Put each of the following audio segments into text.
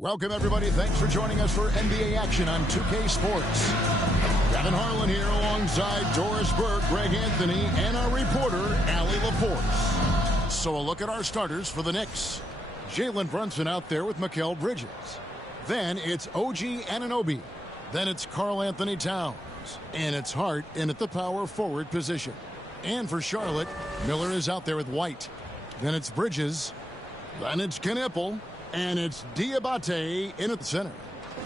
Welcome, everybody. Thanks for joining us for NBA action on 2K Sports. Kevin Harlan here alongside Doris Burke, Greg Anthony, and our reporter, Allie Laporte. So a look at our starters for the Knicks. Jalen Brunson out there with Mikal Bridges. Then it's OG Anunoby. Then it's Karl Anthony Towns. And it's Hart in at the power forward position. And for Charlotte, Miller is out there with White. Then it's Bridges. Then it's Knipple. And it's Diabate in at the center.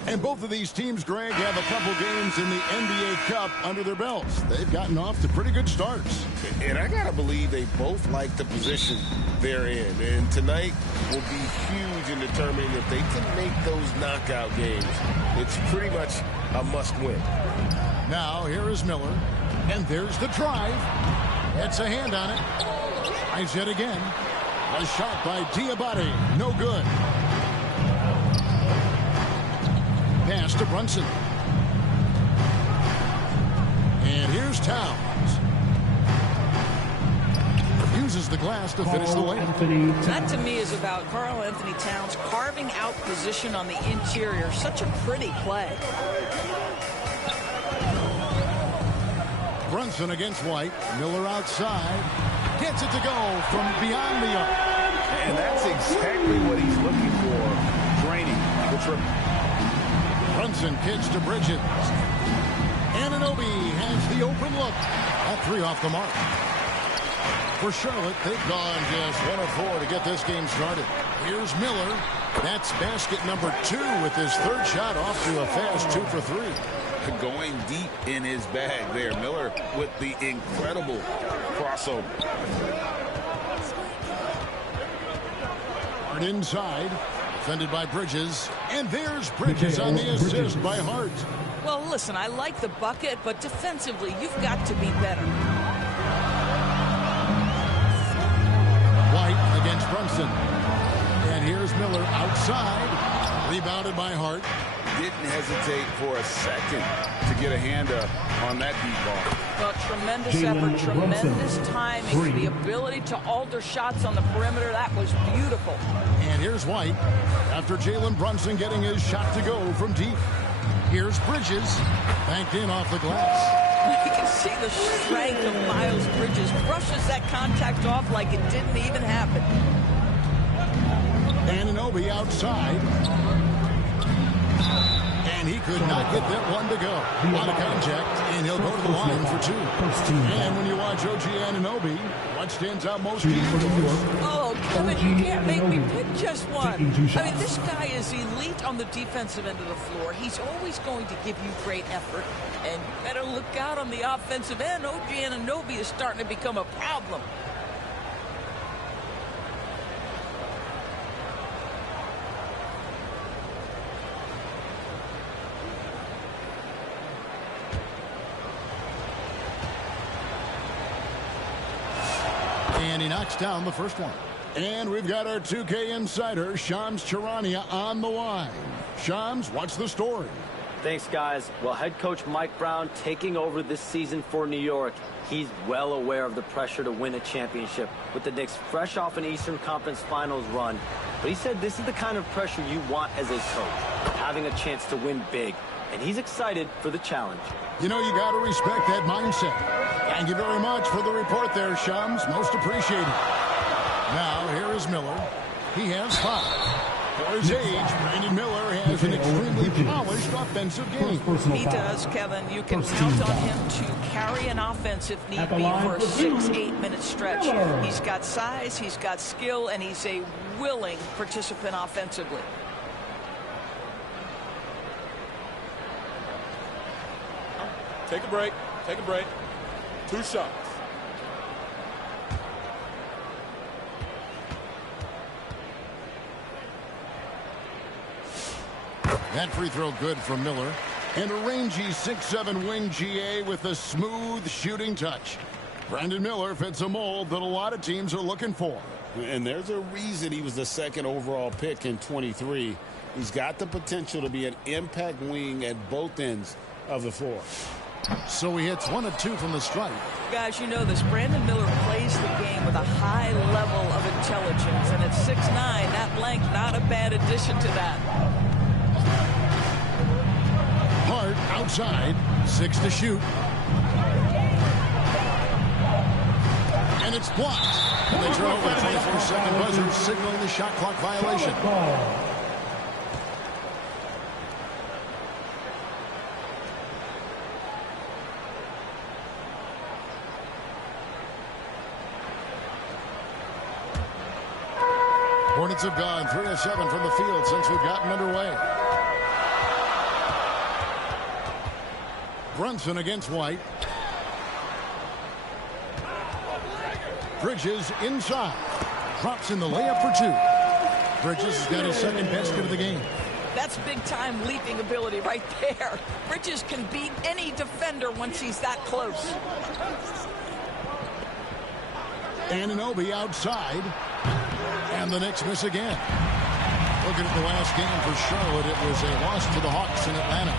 And both of these teams, Greg, have a couple games in the NBA Cup under their belts. They've gotten off to pretty good starts. And I got to believe they both like the position they're in. And tonight will be huge in determining if they can make those knockout games. It's pretty much a must-win. Now, here is Miller. And there's the drive. It's a hand on it. Tries it again. A shot by Diabate. No good. Pass to Brunson. And here's Towns. Uses the glass to finish the layup. That to me is about Karl Anthony Towns carving out position on the interior. Such a pretty play. Brunson against White. Miller outside. Gets it to go from beyond the arc. And that's exactly what he's looking for. Draining the triple. Brunson kicks to Bridges. Anunoby has the open look. That three off the mark. For Charlotte, they've gone just 1 of 4 to get this game started. Here's Miller. That's basket number 2 with his third shot off to a fast 2 for 3. Going deep in his bag there. Miller with the incredible crossover. Hart inside. Defended by Bridges. And there's Bridges on the assist by Hart. Well, listen, I like the bucket, but defensively, you've got to be better. White against Brunson. And here's Miller outside. Rebounded by Hart. Didn't hesitate for a second to get a hand up on that deep ball. Well, tremendous effort, tremendous timing, the ability to alter shots on the perimeter. That was beautiful. And here's White after Jalen Brunson getting his shot to go from deep. Here's Bridges, banked in off the glass. You can see the strength of Miles Bridges. Brushes that contact off like it didn't even happen. Anunoby outside. And he could not get that one to go. A lot of contact, and he'll go to the line for 2. And when you watch OG Anunoby, what stands out most to you? Oh, Kevin, you can't make me pick just one. I mean, this guy is elite on the defensive end of the floor. He's always going to give you great effort. And you better look out on the offensive end. OG Anunoby is starting to become a problem. And he knocks down the first one. And we've got our 2K insider, Shams Charania, on the line. Shams, what's the story? Thanks, guys. Well, head coach Mike Brown taking over this season for New York. He's well aware of the pressure to win a championship with the Knicks fresh off an Eastern Conference Finals run. But he said this is the kind of pressure you want as a coach, having a chance to win big. And he's excited for the challenge. You know, you got to respect that mindset. Thank you very much for the report there, Shams. Most appreciated. Now, here is Miller. He has 5. For his age, Brandon Miller has an extremely polished offensive game. He does, Kevin. You can count on him to carry an offense if need be for a 6-8 minute stretch. He's got size, he's got skill, and he's a willing participant offensively. Take a break. Take a break. 2 shots. That free throw good from Miller. And a rangy 6'7" wing GA with a smooth shooting touch. Brandon Miller fits a mold that a lot of teams are looking for. And there's a reason he was the 2nd overall pick in 23. He's got the potential to be an impact wing at both ends of the floor. So he hits 1 of 2 from the stripe. Guys, you know this. Brandon Miller plays the game with a high level of intelligence. And at 6'9", that length, not a bad addition to that. outside. 6 to shoot. And it's blocked. And they turn over the 24-second buzzer, signaling the shot clock violation. Hornets have gone 3 of 7 from the field since we've gotten underway. Brunson against White. Bridges inside. Drops in the layup for 2. Bridges has got his second basket of the game. That's big-time leaping ability right there. Bridges can beat any defender once he's that close. Anunoby outside. And the Knicks miss again. Looking at the last game for Charlotte, it was a loss to the Hawks in Atlanta.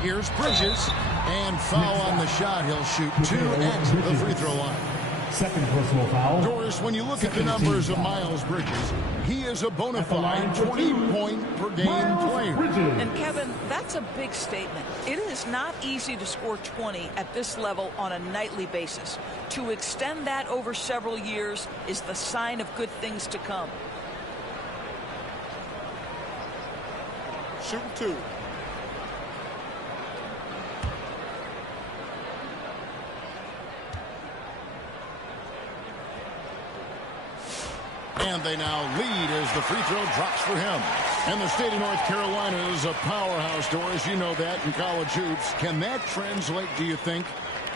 Here's Bridges. And foul on the shot. He'll shoot 2 at the free throw line. Second personal foul. Doris, when you look at the numbers of Miles Bridges, he is a bona fide 20-point-per-game player. And, Kevin, that's a big statement. It is not easy to score 20 at this level on a nightly basis. To extend that over several years is the sign of good things to come. Shooting 2. And they now lead as the free throw drops for him. And the state of North Carolina is a powerhouse, Doris. You know that in college hoops. Can that translate, do you think,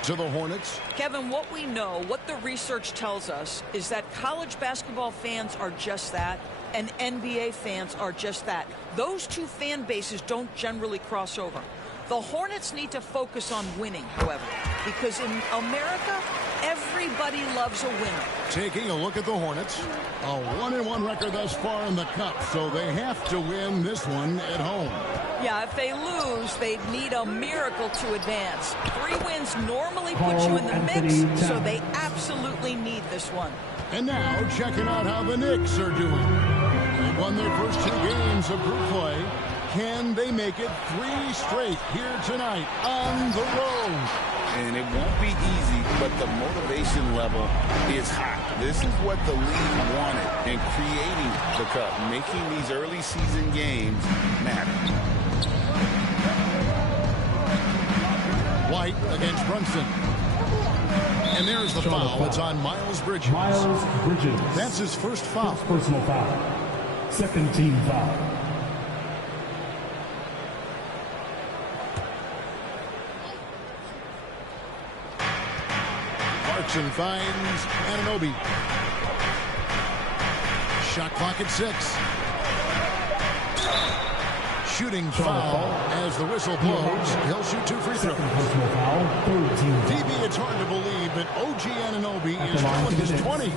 to the Hornets? Kevin, what we know, what the research tells us, is that college basketball fans are just that, and NBA fans are just that. Those two fan bases don't generally cross over. The Hornets need to focus on winning, however, because in America, everybody loves a winner. Taking a look at the Hornets, a 1-1 record thus far in the Cup, so they have to win this one at home. Yeah, if they lose, they'd need a miracle to advance. 3 wins normally put you in the mix, so they absolutely need this one. And now, checking out how the Knicks are doing. They won their first 2 games of group play. Can they make it 3 straight here tonight on the road? And it won't be easy, but the motivation level is high. This is what the league wanted in creating the Cup, making these early season games matter. White against Brunson. And there's the foul. It's on Miles Bridges. Miles Bridges. That's his first foul. First personal foul. Second team foul. Clarkson finds Anunoby. Shot clock at 6. Shooting foul as the whistle blows. He'll shoot 2 free throws. Personal foul. Third team foul. DB, it's hard to believe, but OG Anunoby is doing his 20.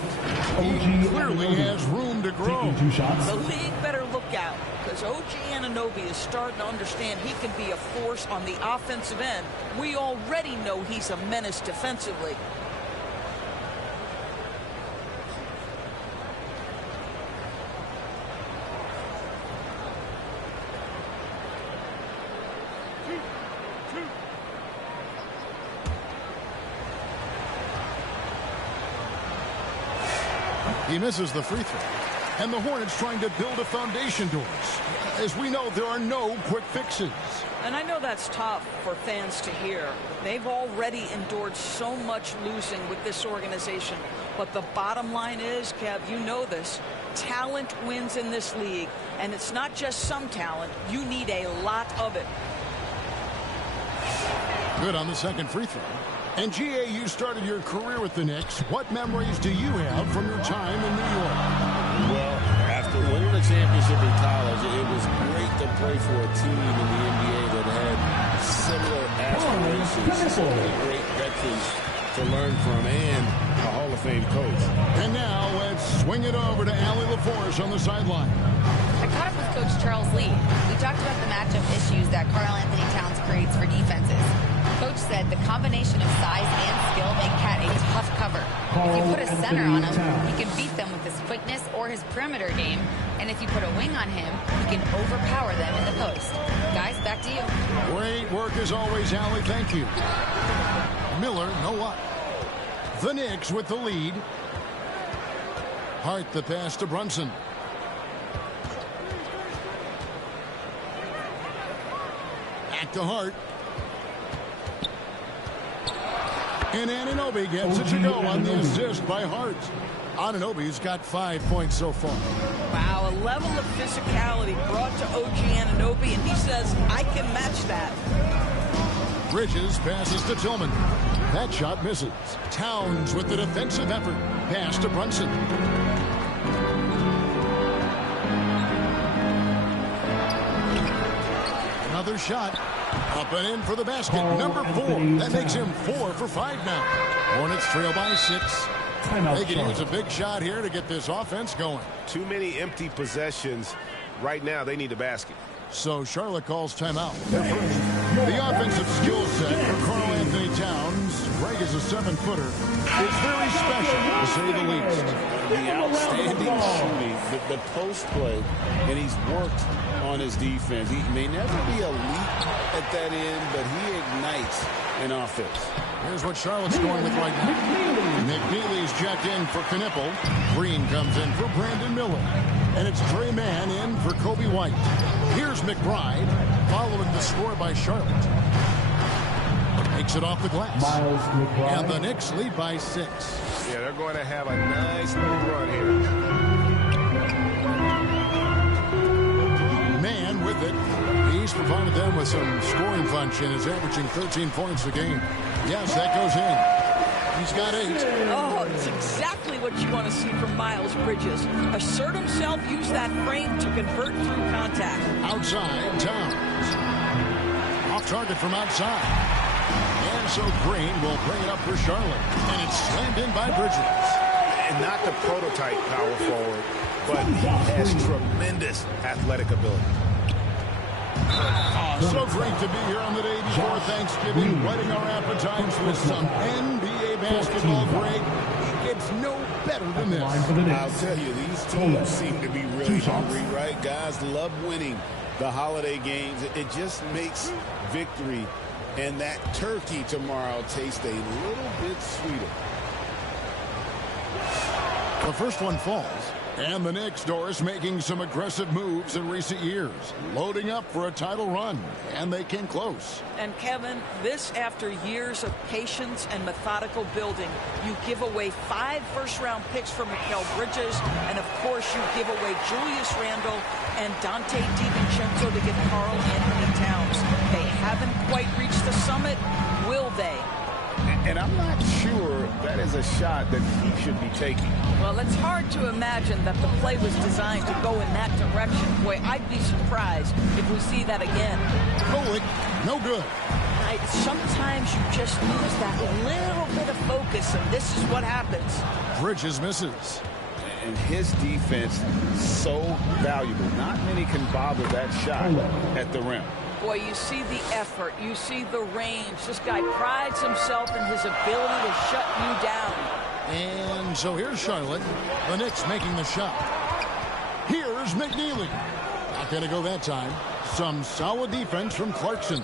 He clearly has room to grow. 2 shots. The league better look out, because OG Anunoby is starting to understand he can be a force on the offensive end. We already know he's a menace defensively. He misses the free throw. And the Hornets trying to build a foundation to us. As we know, there are no quick fixes. And I know that's tough for fans to hear. They've already endured so much losing with this organization. But the bottom line is, Kev, you know this, talent wins in this league. And it's not just some talent. You need a lot of it. Good on the second free throw. And GA, you started your career with the Knicks. What memories do you have from your time in New York? Well, after winning a championship in college, it was great to play for a team in the NBA that had similar aspirations. So many great veterans to learn from, and a Hall of Fame coach. And now let's swing it over to Allie LaForce on the sideline. I caught up with Coach Charles Lee. We talked about the matchup issues that Karl Anthony Towns creates for defenses. Coach said the combination of size and skill make Cat a tough cover. If you put a center on him, he can beat them with his quickness or his perimeter game, And if you put a wing on him, he can overpower them in the post. Guys, back to you. Great work as always, Allie. Thank you. Miller, no luck. The Knicks with the lead. Hart the pass to Brunson. Back to Hart. And Anunoby gets it to go on the assist by Hart. Anunoby's got 5 points so far. Wow, a level of physicality brought to OG Anunoby, and he says, I can match that. Bridges passes to Tillman. That shot misses. Towns with the defensive effort. Pass to Brunson. Another shot. Up and in for the basket. Number 4. That makes him 4 for 5 now. Hornets trail by 6. They can use a big shot here to get this offense going. Too many empty possessions. Right now, they need a basket. So Charlotte calls timeout. The offensive skill set for Karl Anthony Towns, Greg is a 7-footer, is very special, to say the least. The outstanding shooting, the post play, and he's worked on his defense. He may never be elite at that end, but he ignites an offense. Here's what Charlotte's going with right now. McNeely's checked in for Knippel. Green comes in for Brandon Miller. And it's Trey Mann in for Kobe White. Here's McBride, following the score by Charlotte. Takes it off the glass. And the Knicks lead by 6. Yeah, they're going to have a nice little run here. Mann with it. He's provided them with some scoring punch and is averaging 13 points a game. Yes, that goes in. He's got 8. Oh, it's exactly what you want to see from Miles Bridges. Assert himself, use that frame to convert through contact. Outside, Towns. Off target from outside. And so Green will bring it up for Charlotte. And it's slammed in by Bridges. And not the prototype power forward, but he has tremendous athletic ability. So great to be here on the day before Thanksgiving, whetting our appetites with some NBA basketball. Greg, it gets no better than this. I'll tell you, these teams seem to be really hungry, right? Guys love winning the holiday games. It just makes victory and that turkey tomorrow taste a little bit sweeter. The first one falls. And the Knicks, Doris, making some aggressive moves in recent years, loading up for a title run, and they came close. And Kevin, this after years of patience and methodical building. You give away 5 first-round picks for Mikal Bridges, and of course you give away Julius Randle and Dante DiVincenzo to get Karl Anthony Towns. They haven't quite reached the summit, will they? And I'm not sure that is a shot that he should be taking. Well, it's hard to imagine that the play was designed to go in that direction. Boy, I'd be surprised if we see that again. Golick, no good. Sometimes you just lose that little bit of focus, and this is what happens. Bridges misses. And his defense so valuable. Not many can bother that shot at the rim. Boy, you see the effort. You see the range. This guy prides himself in his ability to shut you down. And so here's Charlotte. The Knicks making the shot. Here's McNeely. Not going to go that time. Some solid defense from Clarkson.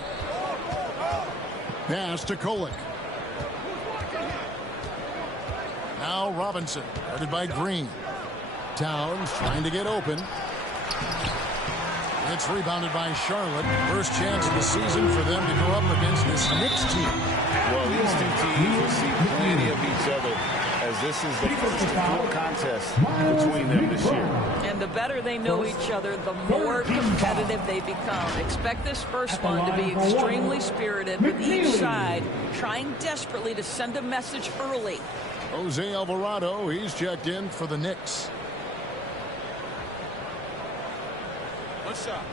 Pass to Golick. Now Robinson, guarded by Green. Towns trying to get open. It's rebounded by Charlotte. First chance of the season for them to go up against this Knicks team. Well, these two teams will see plenty of each other as this is the first full contest between them this year. And the better they know each other, the more competitive they become. Expect this first one to be extremely spirited, with each side trying desperately to send a message early. Jose Alvarado, he's checked in for the Knicks. One shot.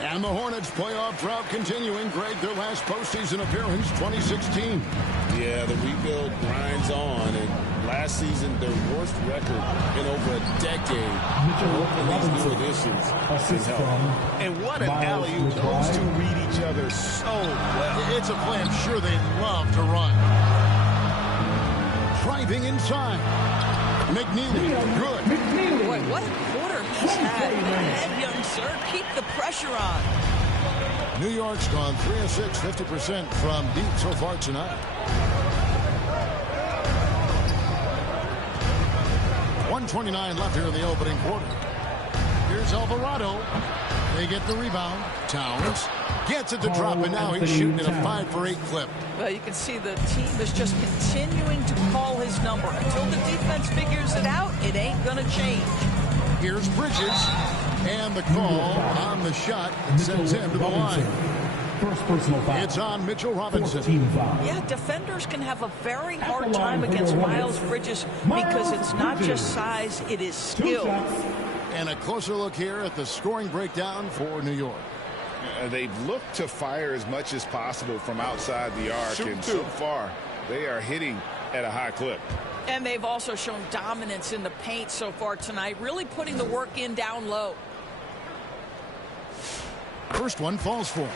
And the Hornets playoff drought continuing. Greg, their last postseason appearance, 2016. Yeah, the rebuild grinds on, and Last season, their worst record in over a decade. These new additions can help. And what an alley-oop. Those two read each other so well. It's a play I'm sure they love to run. Driving inside. McNeely, good. Boy, what a quarter he's had. And young sir, keep the pressure on. New York's gone 3 of 6, 50% from deep so far tonight. 1:29 left here in the opening quarter. Here's Alvarado. They get the rebound. Towns gets it to drop, and now he's shooting at a 5 for 8 clip. Well, you can see the team is just continuing to call his number. Until the defense figures it out, it ain't going to change. Here's Bridges, and the call on the shot that sends him to the line. First personal foul. It's on Mitchell Robinson. Yeah, defenders can have a very hard time against Miles Bridges because it's not just size, it is skill. And a closer look here at the scoring breakdown for New York. They've looked to fire as much as possible from outside the arc, and so far they are hitting at a high clip. And they've also shown dominance in the paint so far tonight, really putting the work in down low. First one falls for him.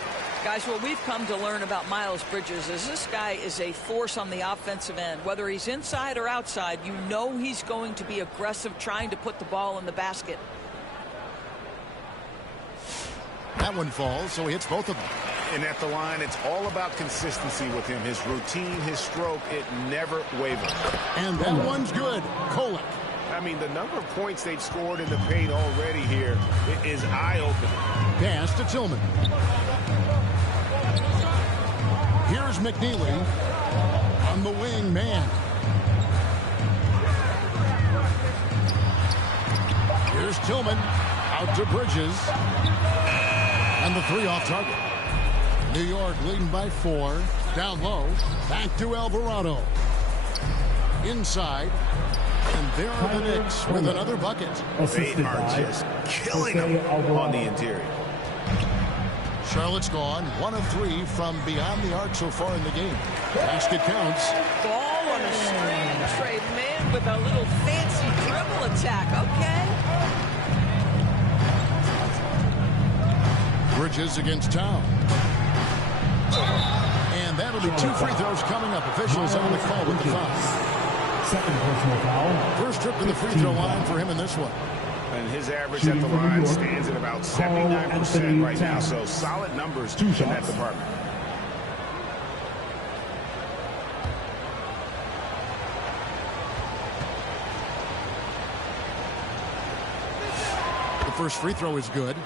Guys, what we've come to learn about Miles Bridges is this guy is a force on the offensive end. Whether he's inside or outside, you know he's going to be aggressive trying to put the ball in the basket. That one falls, so he hits both of them. And at the line, it's all about consistency with him. His routine, his stroke, it never wavers. And that one's good. Kolek. I mean, the number of points they've scored in the paint already here is eye-opening. Pass to Tillman. Here's McNeely on the wing man. Here's Tillman out to Bridges. And the 3 off target. New York leading by 4. Down low. Back to Alvarado. Inside. And there are the Knicks with another bucket. They are just killing them on the interior. Charlotte's gone 1 of 3 from beyond the arc so far in the game. Basket counts. Ball on a screen. Trey Mann with a little fancy dribble attack. Okay. Bridges against Town. And that'll be 2 free throws coming up. Officials on the call with the foul. Second personal foul. First trip to the free throw line for him in this one. And his average at the line stands at about 79% right now, so solid numbers in that department. The first free throw is good.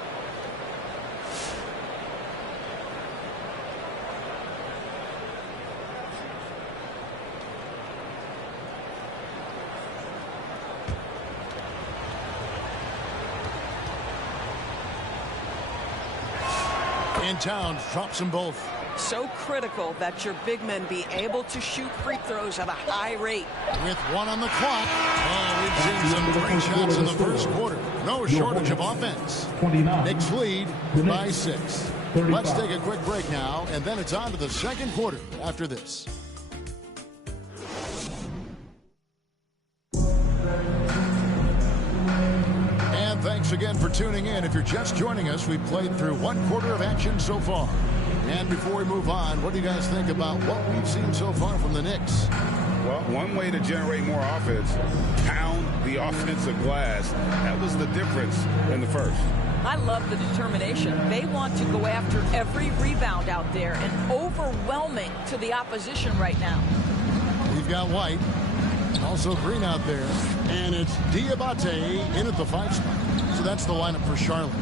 And Towns drops them both. So critical that your big men be able to shoot free throws at a high rate. With 1 on the clock. Oh, we've seen some great shots in the first quarter. No shortage of offense. Knicks lead by 6. Let's take a quick break now, and then it's on to the second quarter after this. Thanks again for tuning in. If you're just joining us, we've played through 1 quarter of action so far. And before we move on, what do you guys think about what we've seen so far from the Knicks? Well, one way to generate more offense, pound the offensive glass. That was the difference in the first. I love the determination. They want to go after every rebound out there and overwhelming to the opposition right now. We've got White. Also Green out there. And it's Diabate in at the 5 spot. So that's the lineup for Charlotte.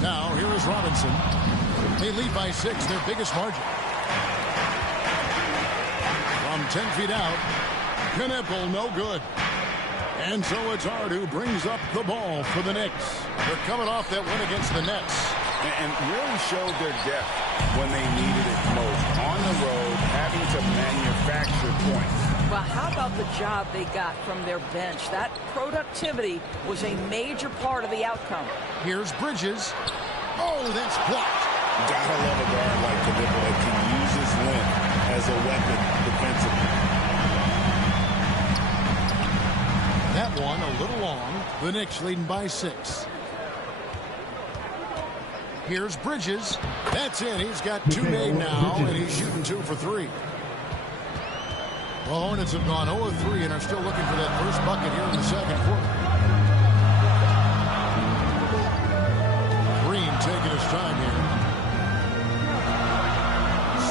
Now, here is Robinson. They lead by 6, their biggest margin. From 10 feet out, Knepple, no good. And so it's Hart who brings up the ball for the Knicks. They're coming off that win against the Nets. And really showed their depth when they needed it most. On the road, having to manufacture points. Well, how about the job they got from their bench? That productivity was a major part of the outcome. Here's Bridges. Oh, that's blocked. Gotta love a guard like Knepple that can use his length as a weapon defensively. That one a little long. The Knicks leading by 6. Here's Bridges. That's in. He's got 2 made now, and he's shooting 2 for 3. The Hornets have gone 0-3 and are still looking for that first bucket here in the second quarter. Green taking his time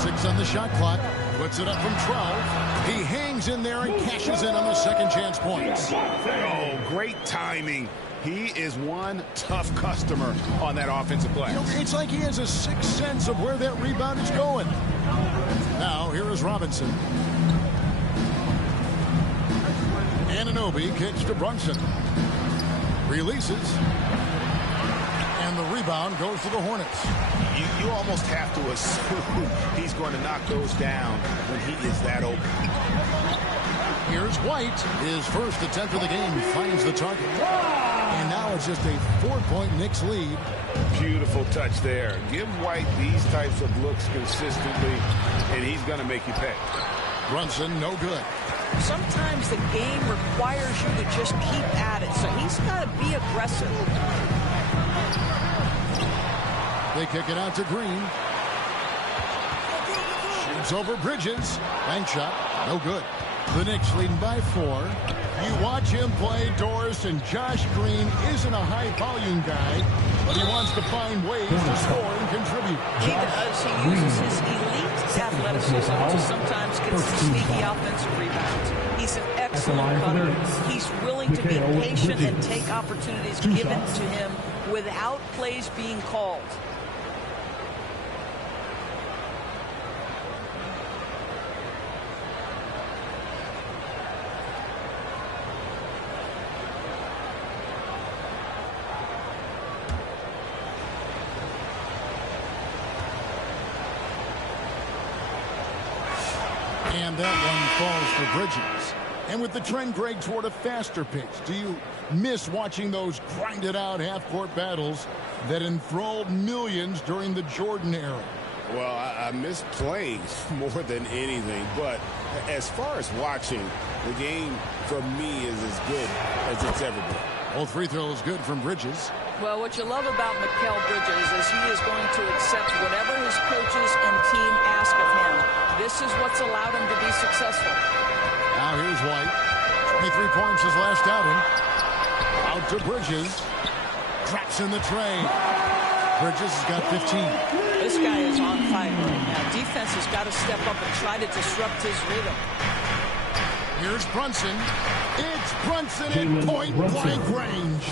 here. 6 on the shot clock. Puts it up from 12. He hangs in there and cashes in on the second chance points. Oh, great timing. He is one tough customer on that offensive play. It's like he has a sixth sense of where that rebound is going. Now, here is Robinson. Anunoby kicks to Brunson. Releases. And the rebound goes to the Hornets. You almost have to assume he's going to knock those down when he is that open. Here's White. His first attempt of the game finds the target. And now it's just a 4-point Knicks lead. Beautiful touch there. Give White these types of looks consistently, and he's going to make you pay. Brunson, no good. Sometimes the game requires you to just keep at it, so he's got to be aggressive. They kick it out to Green. Shoots over Bridges. Bank shot, no good. The Knicks leading by 4. You watch him play, Doris, and Josh Green isn't a high-volume guy, but he wants to find ways to score and contribute. He does. He uses his elite athleticism to sometimes get some sneaky offensive rebounds. He's an excellent cutter. He's willing to be patient and take opportunities given to him without plays being called. And that one falls for Bridges. And with the trend, Greg, toward a faster pace, do you miss watching those grinded-out half-court battles that enthralled millions during the Jordan era? Well, I miss playing more than anything. But as far as watching, the game, for me, is as good as it's ever been. Both free throws good from Bridges. Well, what you love about Mikal Bridges is he is going to accept whatever his coaches and team ask of him. This is what's allowed him to be successful. Now here's White. 23 points his last outing. Out to Bridges. Drops in the tray. Bridges has got 15. This guy is on fire right now. Defense has got to step up and try to disrupt his rhythm. Here's Brunson. It's Brunson in point-blank range.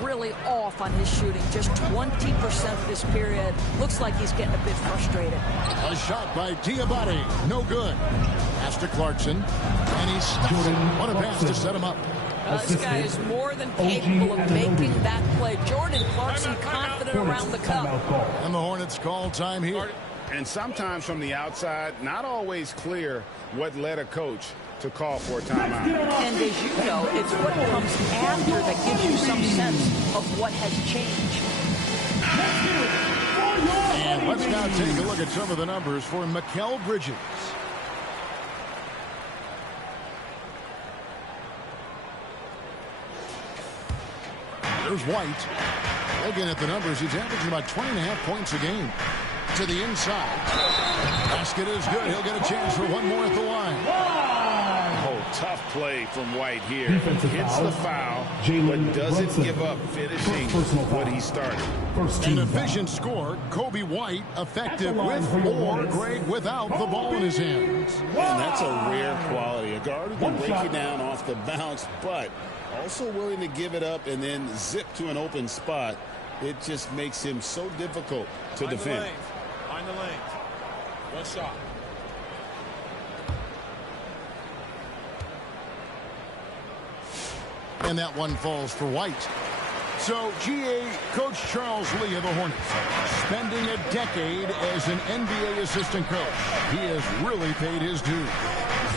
Really off on his shooting. Just 20% this period. Looks like he's getting a bit frustrated. A shot by Diabate. No good. Pass to Clarkson. And he stuffs it. What a pass to set him up. This guy is more than capable of making that play. Jordan Clarkson confident around the cup. And the Hornets call time here. And sometimes from the outside, not always clear what led a coach to call for a timeout. And as you know, it's what comes after that gives you some sense of what has changed. And let's now take a look at some of the numbers for Mikal Bridges. There's White. Looking at the numbers, he's averaging about 20.5 points a game. To the inside. Basket is good. He'll get a chance for one more at the line. Oh, tough play from White here. Hits the foul, but doesn't give up finishing what he started. An efficient score. Kobe White effective with or Greg without the ball in his hands. And that's a rare quality. A guard who can break you down off the bounce, but also willing to give it up and then zip to an open spot. It just makes him so difficult to defend. Find the lane. One shot. And that one falls for White. So, GA, Coach Charles Lee of the Hornets, spending a decade as an NBA assistant coach. He has really paid his dues.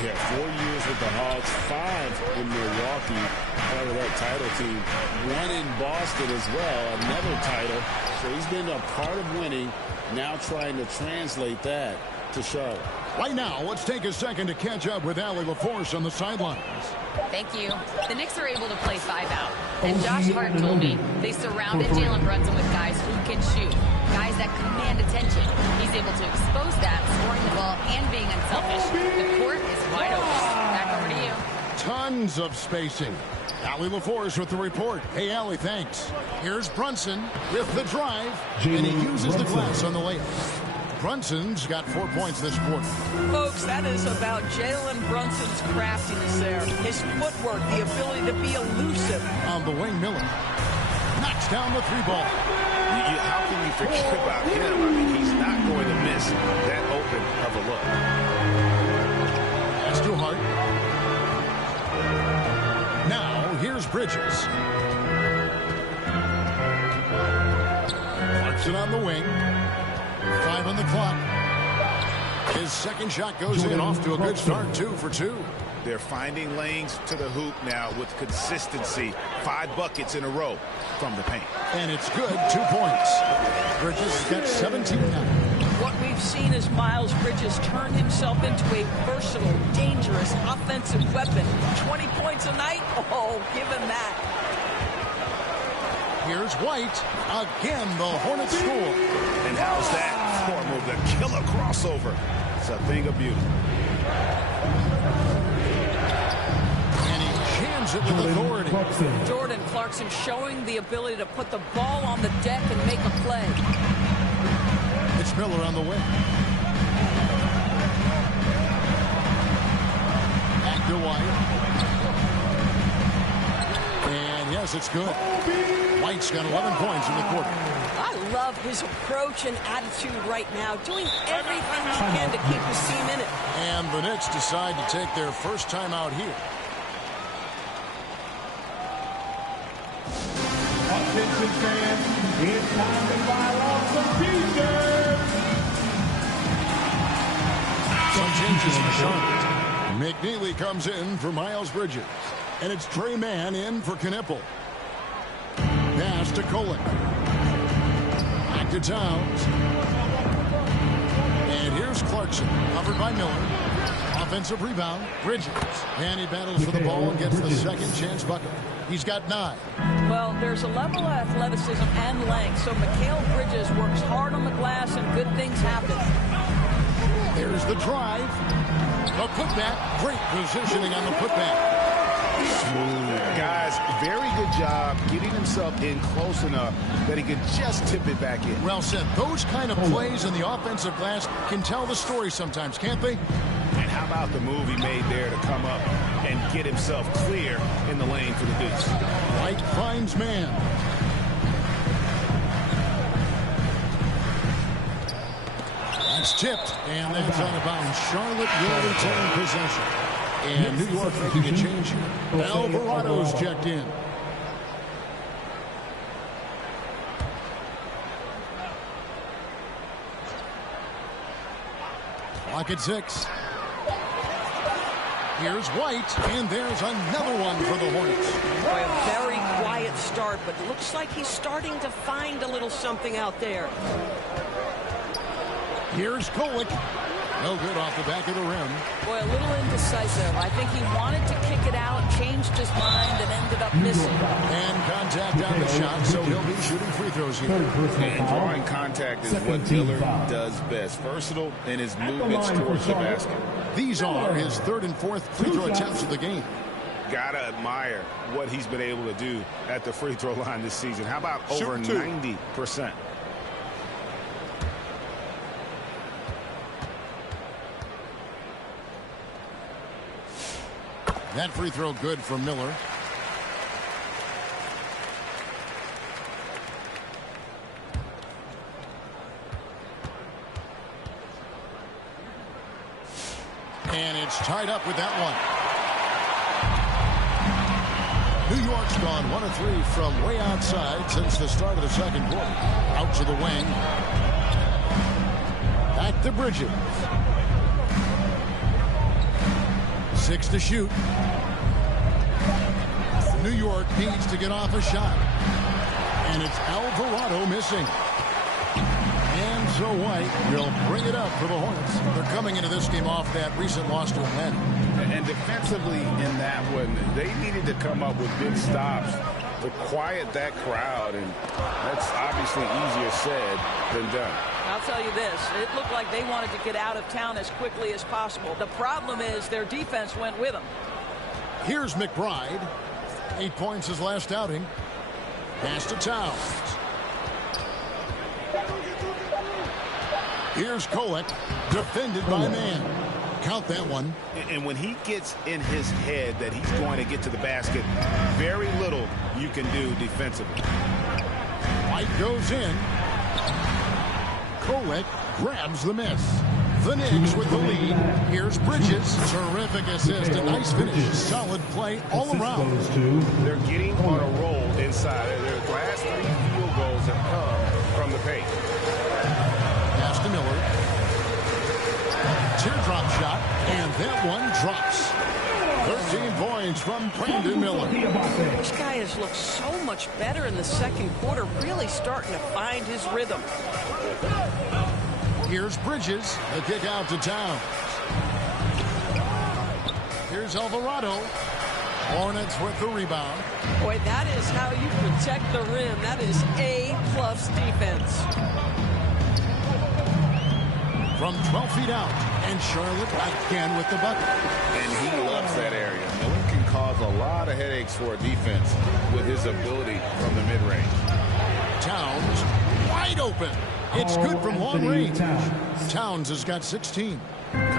Yeah, 4 years with the Hawks, 5 in Milwaukee, part of that title team. 1 in Boston as well, another title. So he's been a part of winning, now trying to translate that to Charlotte. Right now, let's take a second to catch up with Allie LaForce on the sidelines. Thank you. The Knicks are able to play 5 out. And Josh Hart told me they surrounded Jalen Brunson with guys who can shoot, guys that command attention. He's able to expose that, scoring the ball and being unselfish. The court is wide open. Back over to you. Tons of spacing. Allie LaForce with the report. Hey, Allie, thanks. Here's Brunson with the drive, and he uses the glass on the layup. Brunson's got 4 points this quarter. Folks, that is about Jalen Brunson's craftiness there. His footwork, the ability to be elusive. On the wing, Miller knocks down the 3-ball. How can you forget about him? I mean, he's not going to miss that open of a look. That's too hard. Now, here's Bridges. Clarkson on the wing. 5 on the clock. His second shot goes in, off to a good start. 2 for 2. They're finding lanes to the hoop now with consistency. 5 buckets in a row from the paint. And it's good. 2 points. Bridges has got 17 now. What we've seen is Miles Bridges turn himself into a versatile, dangerous offensive weapon. 20 points a night? Oh, give him that. Here's White. Again, the Hornets score. And how's that form of the killer crossover? It's a thing of beauty. And he jams it with authority. Jordan Clarkson showing the ability to put the ball on the deck and make a play. It's Miller on the wing. Back to White. And yes, it's good. White's got 11 points in the quarter. I love his approach and attitude right now, doing everything he can to keep his team in it. And the Knicks decide to take their first time out here. Attention fans, it's time to fire off some t-shirts. Some changes for Charlotte. McNeely comes in for Miles Bridges. And it's Trey Mann in for Knippel. Pass to Kolek. Back to Towns. And here's Clarkson, covered by Miller. Offensive rebound, Bridges. And he battles for the ball and gets the second chance bucket. He's got 9. Well, there's a level of athleticism and length, so Mikal Bridges works hard on the glass and good things happen. There's the drive. The putback. Great positioning on the putback. Smooth. Guys, very good job getting himself in close enough that he could just tip it back in. Well said. Those kind of plays in the offensive glass can tell the story sometimes, can't they? And how about the move he made there to come up and get himself clear in the lane for the deuce? White finds man. That's tipped, and that's out of bounds. Charlotte will retain possession. And New York making a change here. Alvarado's checked in. Clock at 6. Here's White, and there's another one for the Hornets. Boy, a very quiet start, but looks like he's starting to find a little something out there. Here's Kolek. No good off the back of the rim. Boy, a little indecisive. I think he wanted to kick it out, changed his mind, and ended up missing. And contact on the shot, so he'll be shooting free throws here. And drawing contact is what Miller does best. Versatile in his movements towards the basket. These are his 3rd and 4th free throw attempts of the game. Gotta admire what he's been able to do at the free throw line this season. How about over 90%? That free throw good for Miller. And it's tied up with that one. New York's gone 1 of 3 from way outside since the start of the second quarter. Out to the wing. Back to Bridges. 6 to shoot. New York needs to get off a shot. And it's Alvarado missing. And So White will bring it up for the Hornets. They're coming into this game off that recent loss to Atlanta. And defensively in that one, they needed to come up with big stops to quiet that crowd, and that's obviously easier said than done. I'll tell you this, it looked like they wanted to get out of town as quickly as possible. The problem is their defense went with them. Here's McBride. 8 points his last outing. Pass to Towns. Here's Kolek, defended by man. Count that one. And when he gets in his head that he's going to get to the basket, very little you can do defensively. White goes in. Kolek grabs the miss. The Knicks with the lead. Here's Bridges. Terrific assist. A nice finish. Solid play all around. They're getting on a roll inside. Their last 3 field goals have come from the paint. Pass to Miller. Teardrop shot. And that one drops. 13 points from Brandon Miller. This guy has looked so much better in the second quarter, really starting to find his rhythm. Here's Bridges. The kick out to Towns. Here's Alvarado. Hornets with the rebound. Boy, that is how you protect the rim. That is A-plus defense. From 12 feet out. And Charlotte again with the bucket. And he loves that area. Miller can cause a lot of headaches for a defense with his ability from the mid-range. Towns wide open. It's good from long range. Towns has got 16.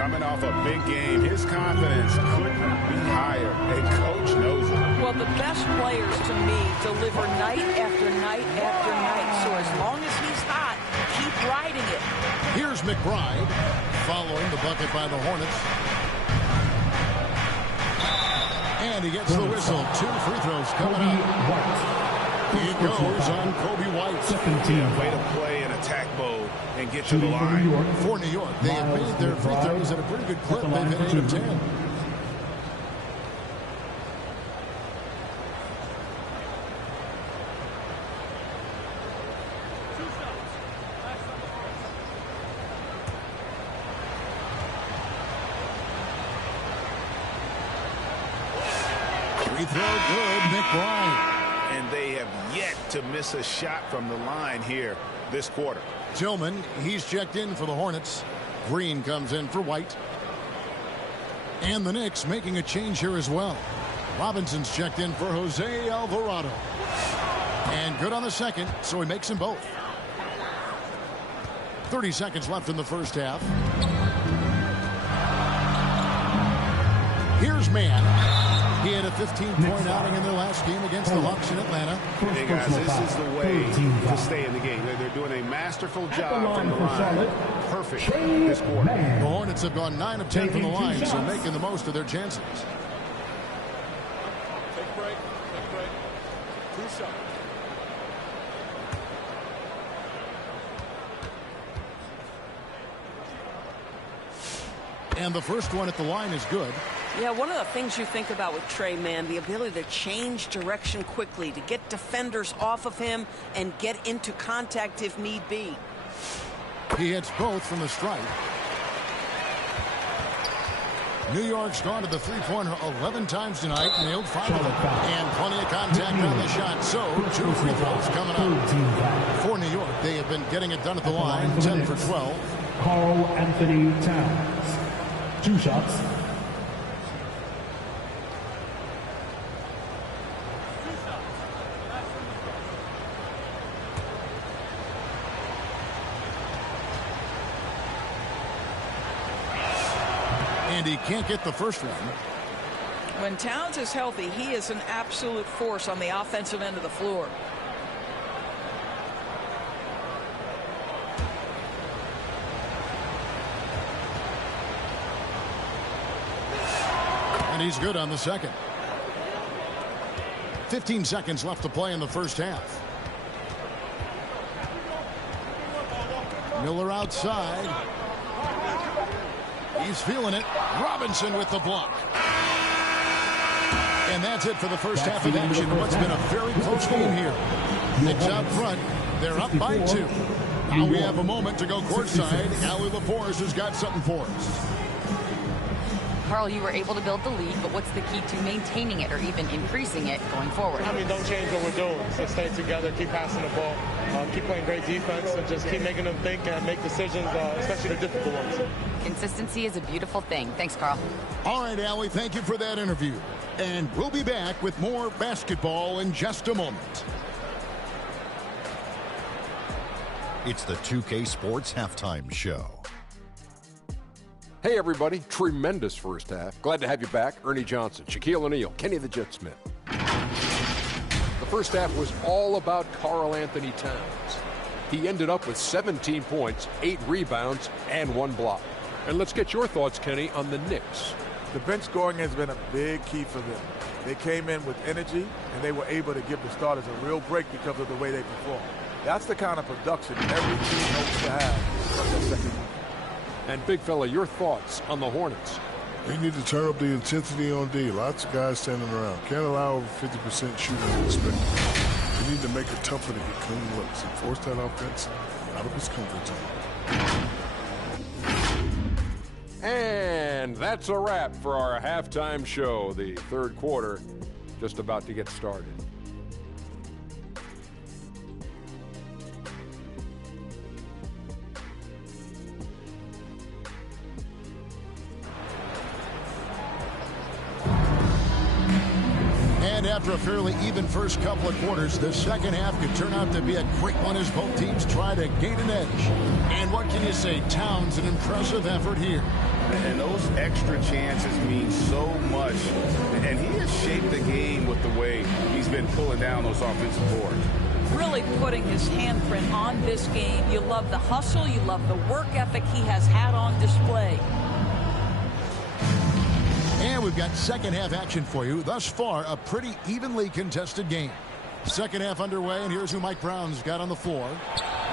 Coming off a big game, his confidence couldn't be higher, and coach knows it. Well, the best players to me deliver night after night after night. So as long as he's hot, keep riding it. Here's McBride following the bucket by the Hornets. And he gets the whistle. 2 free throws coming up. He goes on Kobe White. 17. Way to play an attack mode and get to the line. For New York, they have made their free throws at a pretty good clip. They've hit 8 of 10. Free throw good, McBride. And they have yet to miss a shot from the line here this quarter. Tillman, he's checked in for the Hornets. Green comes in for White. And the Knicks making a change here as well. Robinson's checked in for Jose Alvarado. And good on the second, so he makes them both. 30 seconds left in the first half. Here's Mann. He had a 15-point outing in their last game against the Hawks in Atlanta. Hey guys, this is the way to stay in the game. They're doing a masterful job from the line. Perfect this quarter. The Hornets have gone 9 of 10 from the line, so making the most of their chances. Take a break. Take a break. 2 shots. And the first one at the line is good. Yeah, one of the things you think about with Trey, man, the ability to change direction quickly, to get defenders off of him and get into contact if need be. He hits both from the stripe. New York's gone to the three-pointer 11 times tonight, nailed 5 of them. And plenty of contact on the shot, so 2 free throws coming up. For New York, they have been getting it done at the line, 10 for 12. Carl Anthony Towns. 2 shots. And he can't get the first one. When Towns is healthy, he is an absolute force on the offensive end of the floor. And he's good on the second. 15 seconds left to play in the first half. Miller outside. He's feeling it. Robinson with the block. And that's it for the first half of action. What's been a very close game here. Knicks out front. They're up by 2. Now we have a moment to go courtside. Allie LaForce has got something for us. Carl, you were able to build the lead, but what's the key to maintaining it or even increasing it going forward? I mean, don't change what we're doing. So stay together, keep passing the ball, keep playing great defense, and just keep making them think and make decisions, especially the difficult ones. Consistency is a beautiful thing. Thanks, Carl. All right, Allie, thank you for that interview. And we'll be back with more basketball in just a moment. It's the 2K Sports Halftime Show. Hey, everybody. Tremendous first half. Glad to have you back. Ernie Johnson, Shaquille O'Neal, Kenny the Jet Smith. The first half was all about Karl Anthony Towns. He ended up with 17 points, 8 rebounds, and 1 block. And let's get your thoughts, Kenny, on the Knicks. The bench scoring has been a big key for them. They came in with energy, and they were able to give the starters a real break because of the way they performed. That's the kind of production every team hopes to have from their second unit. And Big Fella, your thoughts on the Hornets? They need to turn up the intensity on D. Lots of guys standing around. Can't allow over 50% shooting to expect. They need to make it tougher to get clean looks and force that offense out of his comfort zone. And that's a wrap for our halftime show. The third quarter just about to get started. And after a fairly even first couple of quarters, the second half could turn out to be a quick one as both teams try to gain an edge. And what can you say? Towns, an impressive effort here. And those extra chances mean so much. And he has shaped the game with the way he's been pulling down those offensive boards. Really putting his handprint on this game. You love the hustle. You love the work ethic he has had on display. And we've got second half action for you. Thus far, a pretty evenly contested game. Second half underway, and here's who Mike Brown's got on the floor.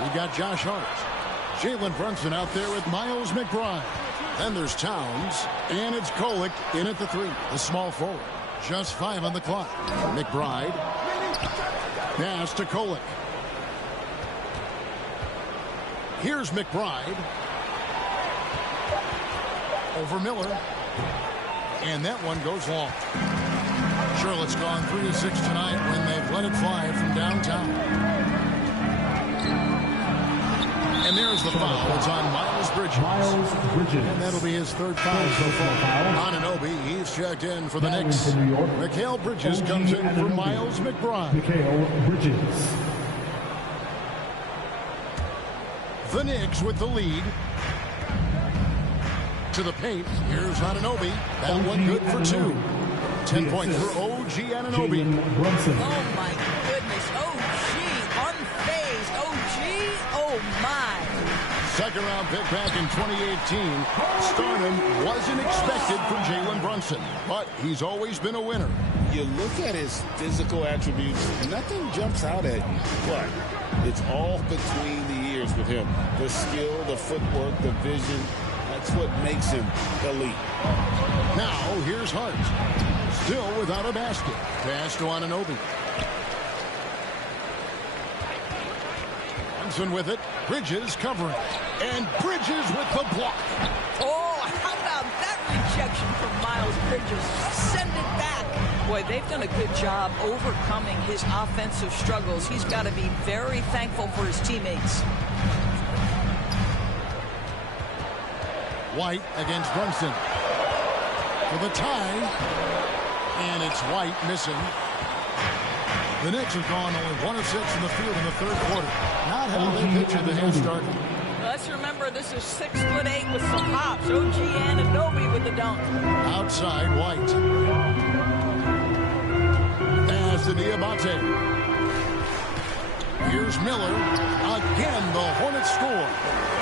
We've got Josh Hart. Jalen Brunson out there with Miles McBride. Then there's Towns, and it's Kolek in at the 3, the small forward. Just 5 on the clock. McBride. Pass to Kolek. Here's McBride. Over Miller. And that one goes long. Charlotte's gone 3 of 6 tonight when they've let it fly from downtown. And there's the foul. It's on Miles Bridges. And that'll be his third foul so far. Anunoby, he's checked in for the Knicks. Mikal Bridges comes in for Miles McBride. Mikal Bridges. The Knicks with the lead. To the paint. Here's Anunoby. That one good for 2. 10 points for OG Anunoby. Oh, my goodness. OG, unfazed. OG, oh, my. Second round pick back in 2018. Stardom wasn't expected from Jalen Brunson, but he's always been a winner. You look at his physical attributes, nothing jumps out at you, but it's all between the ears with him. The skill, the footwork, the vision. That's what makes him elite. Now, here's Hart. Still without a basket. Pass to Anunoby. Brunson with it. Bridges covering. And Bridges with the block. Oh, how about that rejection from Miles Bridges? Send it back. Boy, they've done a good job overcoming his offensive struggles. He's got to be very thankful for his teammates. White against Brunson for the tie, and it's White missing. The Knicks have gone only 1 of 6 in the field in the third quarter. Not how they pictured the half started. Let's remember this is 6'8" with some hops. OG Anunoby with the dunk. Outside White. Pass to Diabate. Here's Miller. Again, the Hornets score.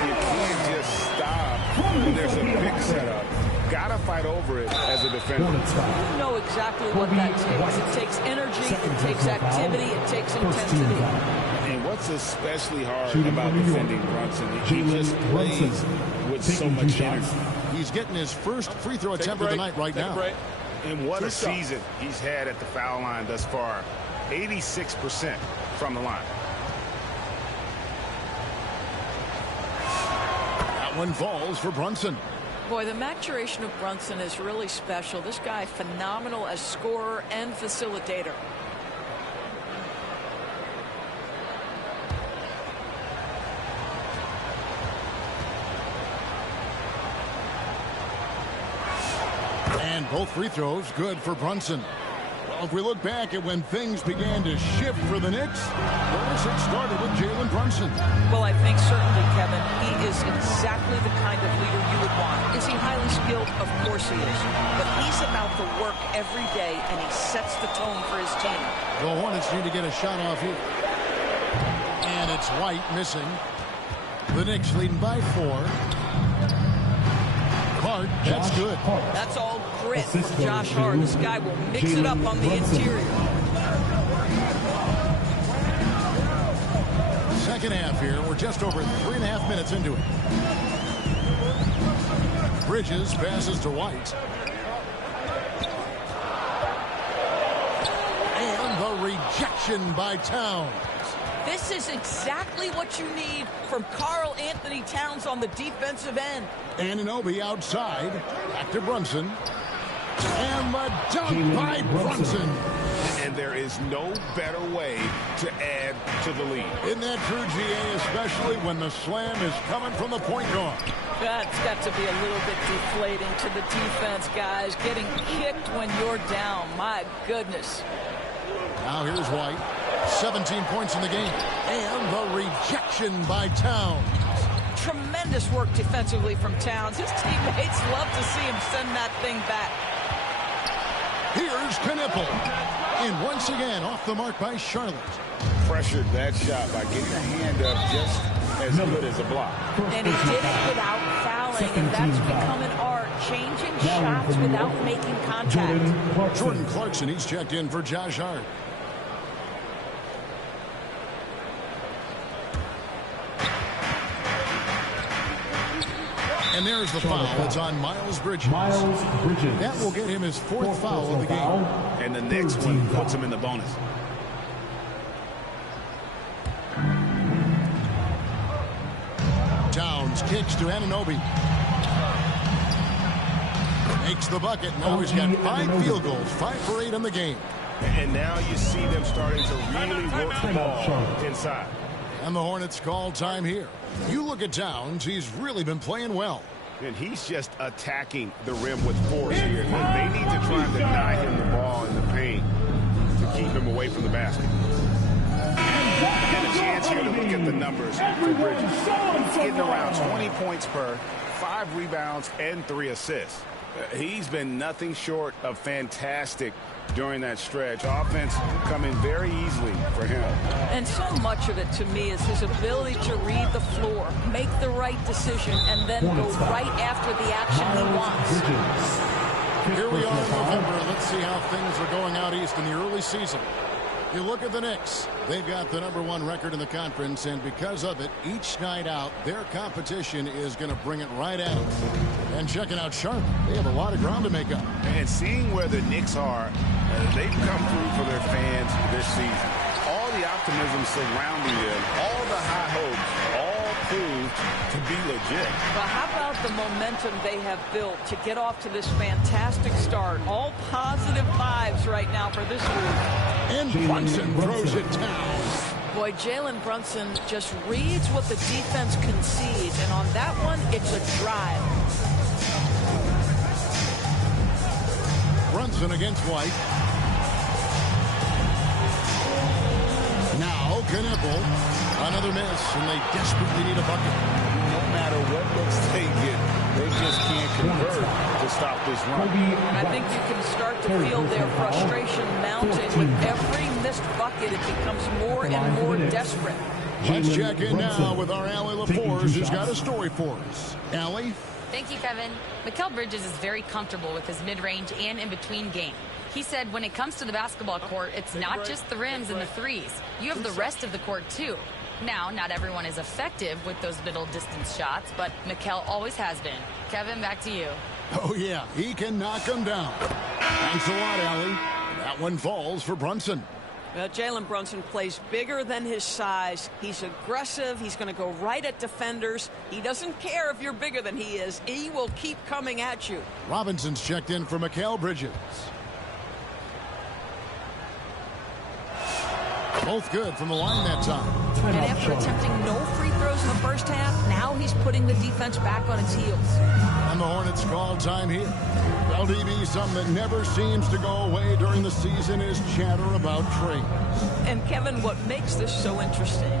You can't just stop when there's a big setup. Gotta fight over it as a defender. You know exactly what that takes. It takes energy, it takes activity, it takes intensity. And what's especially hard about defending Brunson, he just plays with so much energy. He's getting his first free throw attempt of the night right now. And what a season he's had at the foul line thus far. 86% from the line. That one falls for Brunson. Boy, the maturation of Brunson is really special. This guy, phenomenal as scorer and facilitator. And both free throws good for Brunson. Well, if we look back at when things began to shift for the Knicks, notice it started with Jalen Brunson. Well, I think certainly, Kevin, he is exactly the kind of leader you would want. Is he highly skilled? Of course he is. But he's about the work every day, and he sets the tone for his team. The Hornets need to get a shot off here. And it's White missing. The Knicks leading by 4. Hart, that's good. That's all grit from Josh Hart. This guy will mix it up on the interior. Second half here. We're just over 3.5 minutes into it. Bridges passes to White. And the rejection by Towns. This is exactly what you need from Karl Anthony Towns on the defensive end. Anunoby outside. Back to Brunson. And the dunk by Brunson. And there is no better way to add to the lead. Isn't that true, GA, especially when the slam is coming from the point guard? That's got to be a little bit deflating to the defense, guys. Getting kicked when you're down. My goodness. Now here's White. 17 points in the game. And the rejection by Towns. Tremendous work defensively from Towns. His teammates love to see him send that thing back. Here's Knipple. And once again, off the mark by Charlotte. Pressured that shot by getting a hand up just as good as a block. And he did it without fouling, and that's become an art. Changing shots without making contact. Jordan Clarkson, he's checked in for Josh Hart. And there's the foul. It's on Miles Bridges. That will get him his 4th foul of the game. And the next one puts him in the bonus. Towns kicks to Anunoby. Makes the bucket. Now he's got 5 field goals. 5 for 8 in the game. And now you see them starting to really work the ball inside. And the Hornets call time here. You look at Towns, he's really been playing well. And he's just attacking the rim with force here. They need to try and deny him the ball in the paint to keep him away from the basket. And a chance here to look at the numbers for Bridges. He's getting around 20 points per, 5 rebounds, and 3 assists. He's been nothing short of fantastic during that stretch. Offense coming very easily for him. And so much of it to me is his ability to read the floor, make the right decision, and then go right after the action he wants. Here we are in November. Let's see how things are going out east in the early season. You look at the Knicks. They've got the #1 record in the conference, and because of it, each night out, their competition is going to bring it right at them. And checking out Charlotte, they have a lot of ground to make up. And seeing where the Knicks are, they've come through for their fans this season. All the optimism surrounding them, all the high hopes, all proved to be legit. But how about the momentum they have built to get off to this fantastic start? All positive vibes right now for this group. And Brunson throws it down. Boy, Jalen Brunson just reads what the defense concedes, and on that one, it's a drive. Brunson against White. Now Knipple. Another miss, and they desperately need a bucket. No matter what looks they get, they just can't convert to stop this run. I think you can start to feel their frustration mounting. With every missed bucket, it becomes more and more desperate. Let's check in now with our Allie LaForce, who's got a story for us. Allie? Thank you, Kevin. Mikal Bridges is very comfortable with his mid-range and in-between game. He said when it comes to the basketball court, it's not just the rims and the threes. You have the rest of the court, too. Now, not everyone is effective with those middle-distance shots, but Mikal always has been. Kevin, back to you. Oh, yeah, he can knock them down. Thanks a lot, Allie. That one falls for Brunson. Jalen Brunson plays bigger than his size. He's aggressive. He's going to go right at defenders. He doesn't care if you're bigger than he is. He will keep coming at you. Robinson's checked in for Mikal Bridges. Both good from the line that time. And after attempting no free throws in the first half, now he's putting the defense back on its heels. And the Hornets call time here. LDB, something that never seems to go away during the season is chatter about trades. And Kevin, what makes this so interesting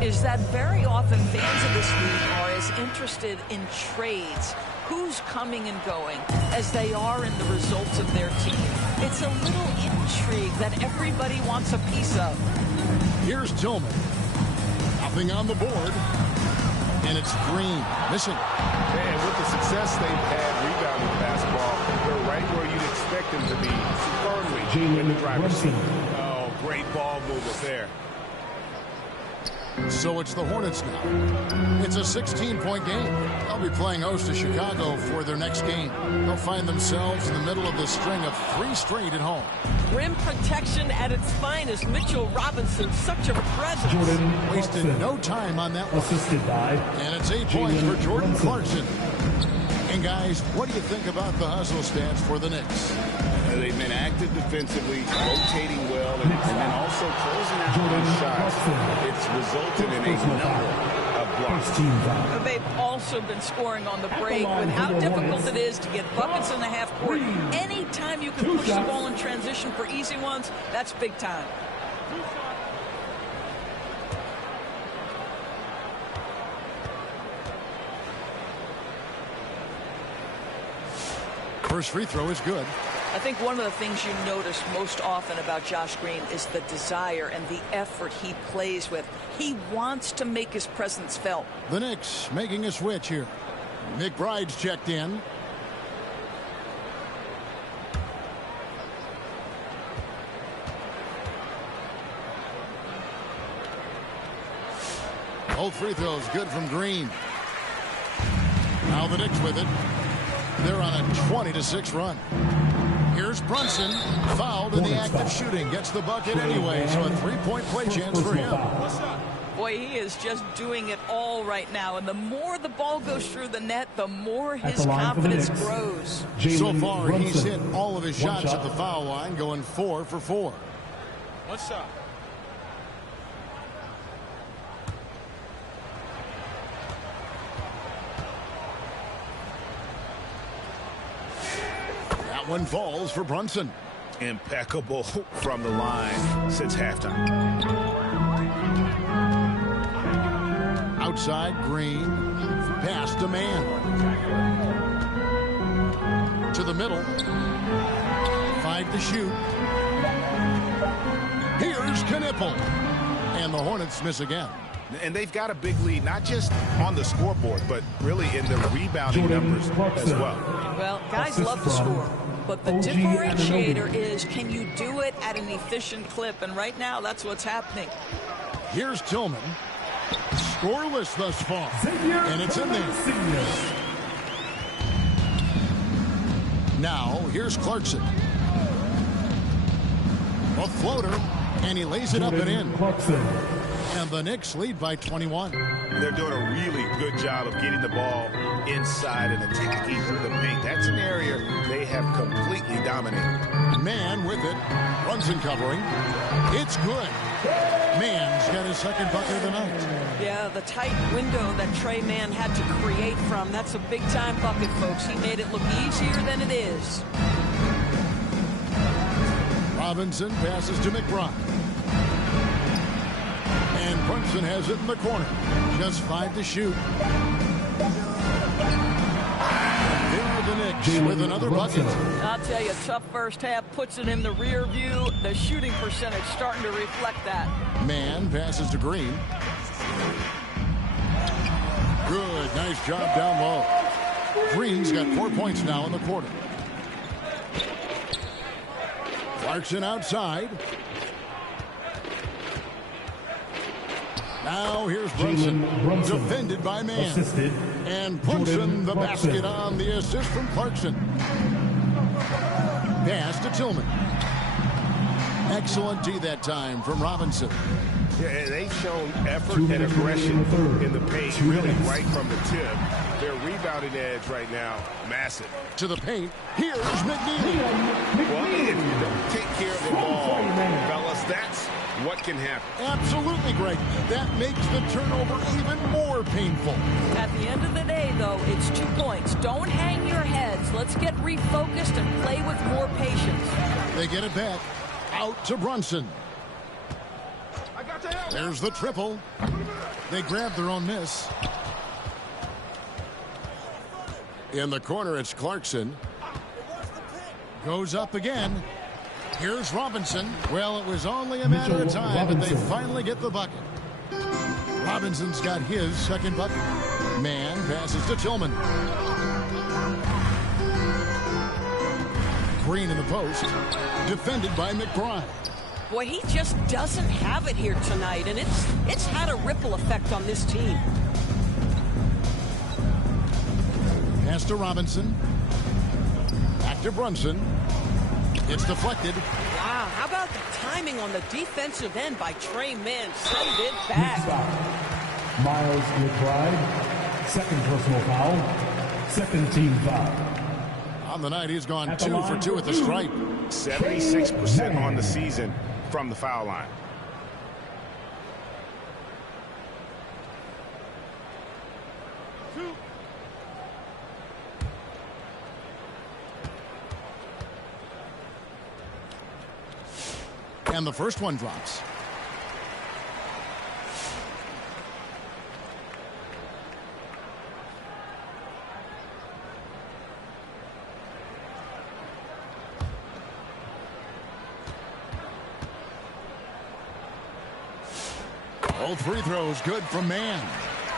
is that very often fans of this league are as interested in trades, who's coming and going, as they are in the results of their team. It's a little intrigue that everybody wants a piece of. Here's Tillman. Nothing on the board. And it's Green. Missing. Man, with the success they've had rebounding the basketball, they're right where you'd expect them to be, firmly in the driver's seat. Oh, great ball movement there. So it's the Hornets now. It's a 16-point game. They'll be playing host to Chicago for their next game. They'll find themselves in the middle of this string of 3 straight at home. Rim protection at its finest. Mitchell Robinson, such a presence. Wasted no time on that one. Assisted by. And it's 8 points for Jordan Clarkson. And guys, what do you think about the hustle stats for the Knicks? They've been active defensively, rotating well, and then also closing out on shots. It's resulted in a number of blocks. They've also been scoring on the break. With how difficult it is to get buckets in the half court, anytime you can push the ball in transition for easy ones, that's big time. First free throw is good. I think one of the things you notice most often about Josh Green is the desire and the effort he plays with. He wants to make his presence felt. The Knicks making a switch here. McBride's checked in. Both free throws good from Green. Now the Knicks with it. They're on a 20-6 run. Here's Brunson, fouled in the act of shooting. Gets the bucket anyway, so a 3-point play chance for him. Boy, he is just doing it all right now. And the more the ball goes through the net, the more his confidence grows. So far, he's hit all of his shots at the foul line, going 4 for 4. One shot. That one falls for Brunson. Impeccable from the line since halftime. Outside, Green. Pass to Man. To the middle. 5 to shoot. Here's Knippel. And the Hornets miss again. And they've got a big lead, not just on the scoreboard, but really in the rebounding numbers as well. Well, guys love to score, but the differentiator is, can you do it at an efficient clip? And right now, that's what's happening. Here's Tillman. Scoreless thus far. And it's in there. Now, here's Clarkson. A floater, and he lays it up and in. And the Knicks lead by 21. They're doing a really good job of getting the ball inside and attacking through the paint. That's an area they have completely dominated. Man with it. Brunson covering. It's good. Man's got his second bucket of the night. Yeah, the tight window that Trey Mann had to create from. That's a big-time bucket, folks. He made it look easier than it is. Robinson passes to McBride. And Brunson has it in the corner. Just 5 to shoot. There are the Knicks with another bucket. I'll tell you, tough first half puts it in the rear view. The shooting percentage starting to reflect that. Man passes to Green. Good, nice job down low. Green's got 4 points now in the quarter. Clarkson outside. Now here's Brunson, defended by Man. Assisted. And Brunson, the basket on the assist from Clarkson. Pass to Tillman. Excellent D that time from Robinson. Yeah, and they've shown effort and aggression in the paint, really right from the tip. Their rebounding edge right now, massive. To the paint, here's McNeely. Well, if you don't take care of the ball, fellas, that's what can happen. Absolutely, Greg. That makes the turnover even more painful. At the end of the day, though, it's 2 points. Don't hang your heads. Let's get refocused and play with more patience. They get it back. Out to Brunson. There's the triple. They grab their own miss. In the corner, it's Clarkson. Goes up again. Here's Robinson. Well, it was only a matter of time, but they finally get the bucket. Robinson's got his second bucket. Man passes to Tillman. Green in the post. Defended by McBride. Boy, he just doesn't have it here tonight, and it's had a ripple effect on this team. Pass to Robinson. Back to Brunson. It's deflected. Wow, how about the timing on the defensive end by Trey Mann? Send it back. Miles McBride, second personal foul, second team foul. On the night, he's gone 2 for 2 at the stripe. 76% on the season from the foul line. And the first one drops. Both free throws good from Mann.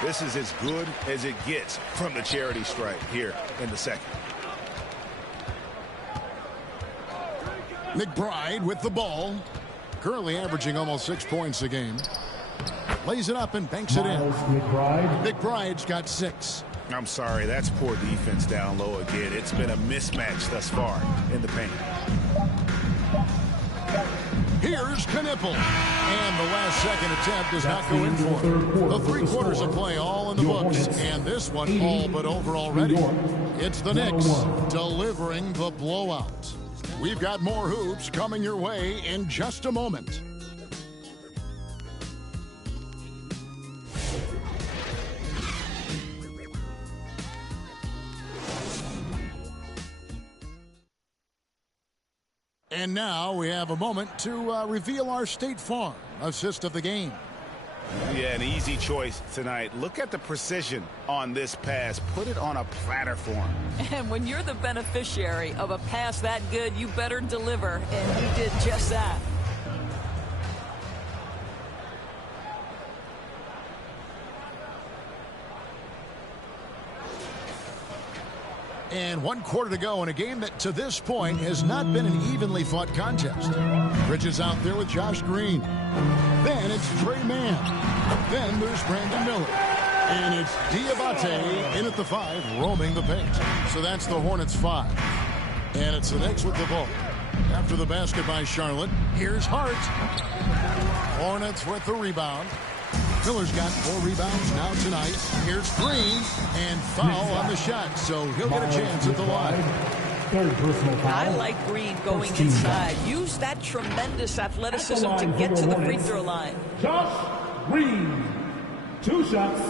This is as good as it gets from the charity stripe here in the second. McBride with the ball. Currently averaging almost 6 points a game. Lays it up and banks it in. McBride's got 6. I'm sorry, that's poor defense down low again. It's been a mismatch thus far in the paint. Here's Knippel. And the last second attempt does not go in for him. The 3 quarters of play all in the books. And this one all but over already. It's the Knicks delivering the blowout. We've got more hoops coming your way in just a moment. And now we have a moment to reveal our State Farm assist of the game. Yeah, an easy choice tonight. Look at the precision on this pass. Put it on a platter for him. And when you're the beneficiary of a pass that good, you better deliver. And he did just that. And 1 quarter to go in a game that to this point has not been an evenly fought contest. Bridges out there with Josh Green. Then it's Trey Mann. Then there's Brandon Miller. And it's Diabate in at the 5, roaming the paint. So that's the Hornets 5. And it's the Knicks with the ball. After the basket by Charlotte, here's Hart. Hornets with the rebound. Miller's got 4 rebounds now tonight. Here's Green, and foul on the shot, so he'll get a chance at the line. Third personal foul. I like Green going inside. Use that tremendous athleticism to get to the free throw line. Josh Green, 2 shots.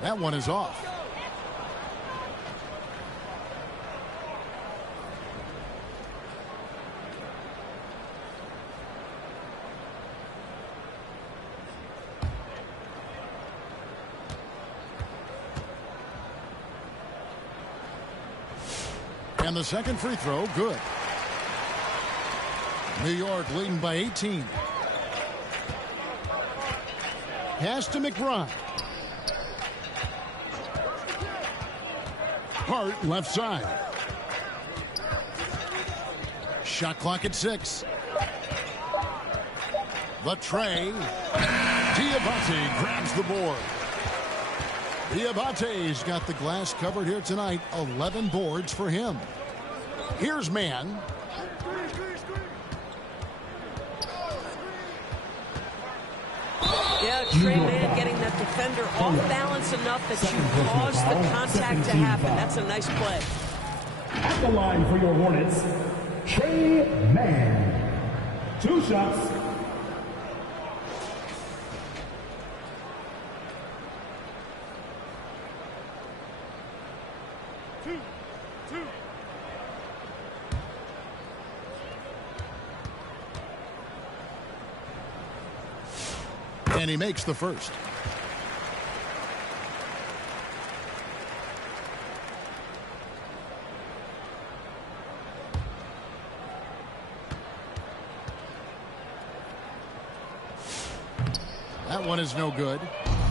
That one is off. And the second free throw, good. New York leading by 18. Pass to McBride. Hart left side. Shot clock at 6. The tray. Diabate grabs the board. Diabate's got the glass covered here tonight. 11 boards for him. Here's Mann. Yeah, Trey Mann getting that defender off balance enough that you cause the contact to happen. That's a nice play. At the line for your Hornets, Trey Mann. 2 shots. And he makes the first. That one is no good.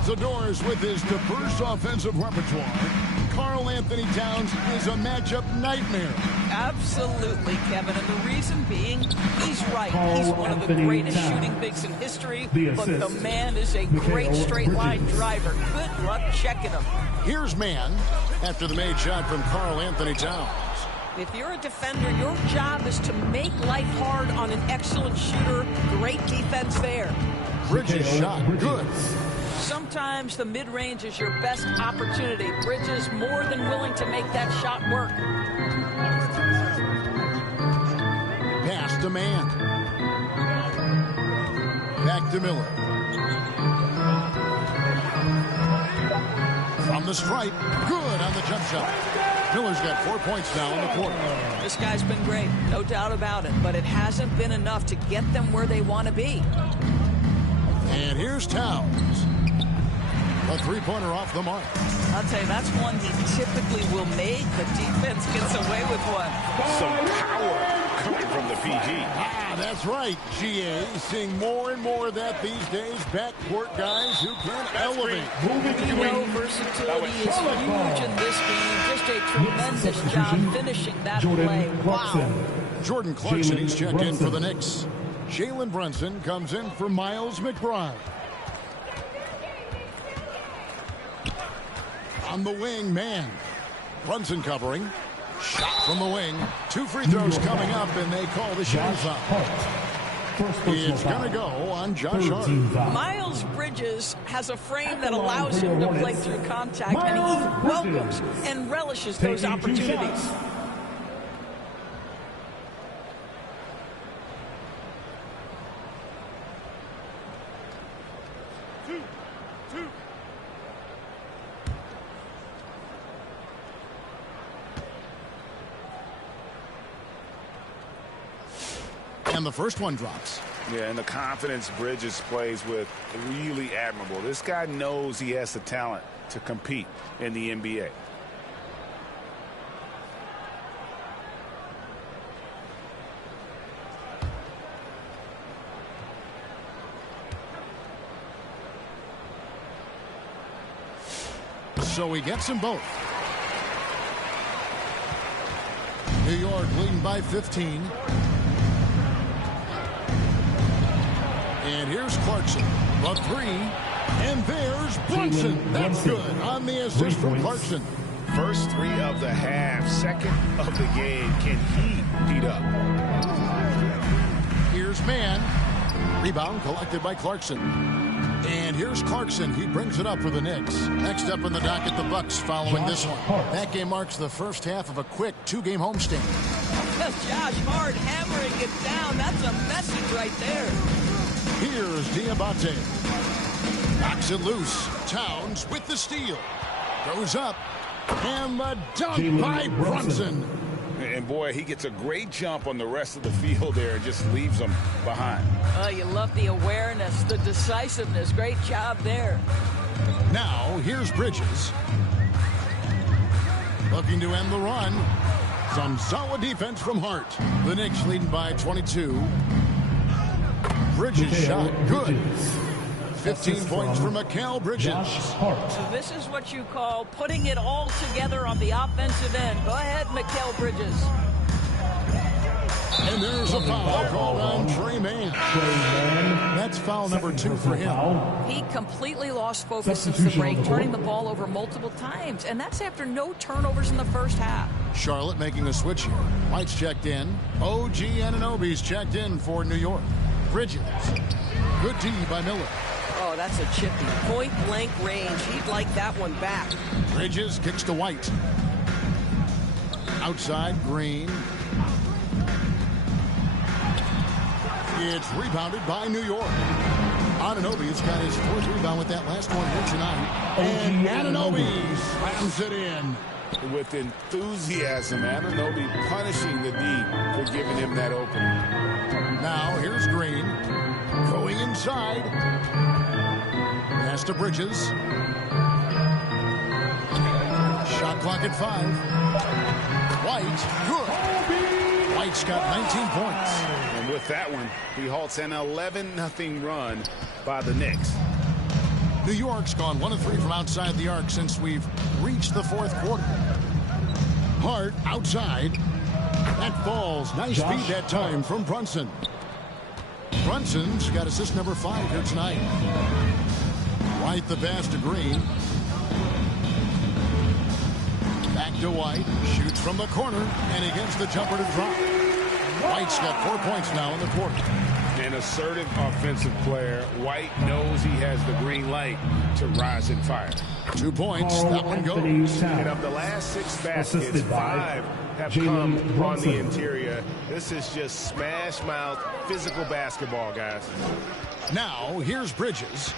Zador's with his diverse offensive repertoire. Karl Anthony Towns is a matchup nightmare. Absolutely, Kevin. And the reason being, he's right. He's one of the greatest shooting bigs in history, but the man is a great straight-line driver. Good luck checking him. Here's Mann after the made shot from Karl Anthony Towns. If you're a defender, your job is to make life hard on an excellent shooter. Great defense there. Bridges shot good. Sometimes the mid-range is your best opportunity. Bridges more than willing to make that shot work. Pass to Mann. Back to Miller. From the stripe. Good on the jump shot. Miller's got 4 points now in the quarter. This guy's been great, no doubt about it, but it hasn't been enough to get them where they want to be. And here's Towns. A three-pointer off the mark. I'll tell you, that's one he typically will make. The defense gets away with one. Some power coming from the PG. That's right, GA. Seeing more and more of that these days. Backcourt guys who can elevate. Versatility is huge in this game. Just a tremendous job finishing that play. Wow. Jordan Clarkson, he's checked in for the Knicks. Jalen Brunson comes in for Miles McBride. On the wing, Mann. Brunson covering. Shot from the wing. 2 free throws coming up, and they call the shooting foul. It's going to go on Josh Hart. Miles Bridges has a frame that allows him to play through contact, and he welcomes and relishes those opportunities. And the first one drops. Yeah, and the confidence Bridges plays with, really admirable. This guy knows he has the talent to compete in the NBA. So he gets them both. New York leading by 15. And here's Clarkson. The 3. And there's Brunson. That's good on the assist from Clarkson. First 3 of the half. Second of the game. Can he heat up? Here's Mann. Rebound collected by Clarkson. And here's Clarkson. He brings it up for the Knicks. Next up in the docket, the Bucks following this one. That game marks the first half of a quick 2-game homestand. Josh Hart hammering it down. That's a message right there. Here's Diabate. Knocks it loose. Towns with the steal. Goes up. And the dunk by Brunson. And boy, he gets a great jump on the rest of the field there and just leaves them behind. Oh, you love the awareness, the decisiveness. Great job there. Now, here's Bridges. Looking to end the run. Some solid defense from Hart. The Knicks leading by 22. Bridges shot good. 15 points for Mikal Bridges. So this is what you call putting it all together on the offensive end. Go ahead, Mikal Bridges. And there's a foul called on Trey Mann. That's foul number 2 for him. He completely lost focus since the break, turning the ball over multiple times. And that's after no turnovers in the first half. Charlotte making a switch here. White's checked in. OG Anunoby's checked in for New York. Bridges. Good D by Miller. Oh, that's a chippy. Point-blank range. He'd like that one back. Bridges kicks to White. Outside, Green. It's rebounded by New York. Anunoby's got his 4th rebound with that last one here tonight. And Anunoby slams it in. With enthusiasm, Anunoby punishing the D for giving him that opening. Now here's Green. Going inside. Pass to Bridges. Shot clock at 5. White, good. White's got 19 points. And with that one, he halts an 11-0 run by the Knicks. New York's gone 1 of 3 from outside the arc since we've reached the 4th quarter. Hart outside. That falls. Nice feed that time from Brunson. Brunson's got assist number 5 here tonight. White the pass to Green. Back to White. Shoots from the corner. And he gets the jumper to drop. White's got 4 points now in the quarter. An assertive offensive player. White knows he has the green light to rise and fire. 2 points. That one goes. And of the last 6 baskets, 5 have come on the interior. This is just smash mouth physical basketball, guys. Now here's Bridges.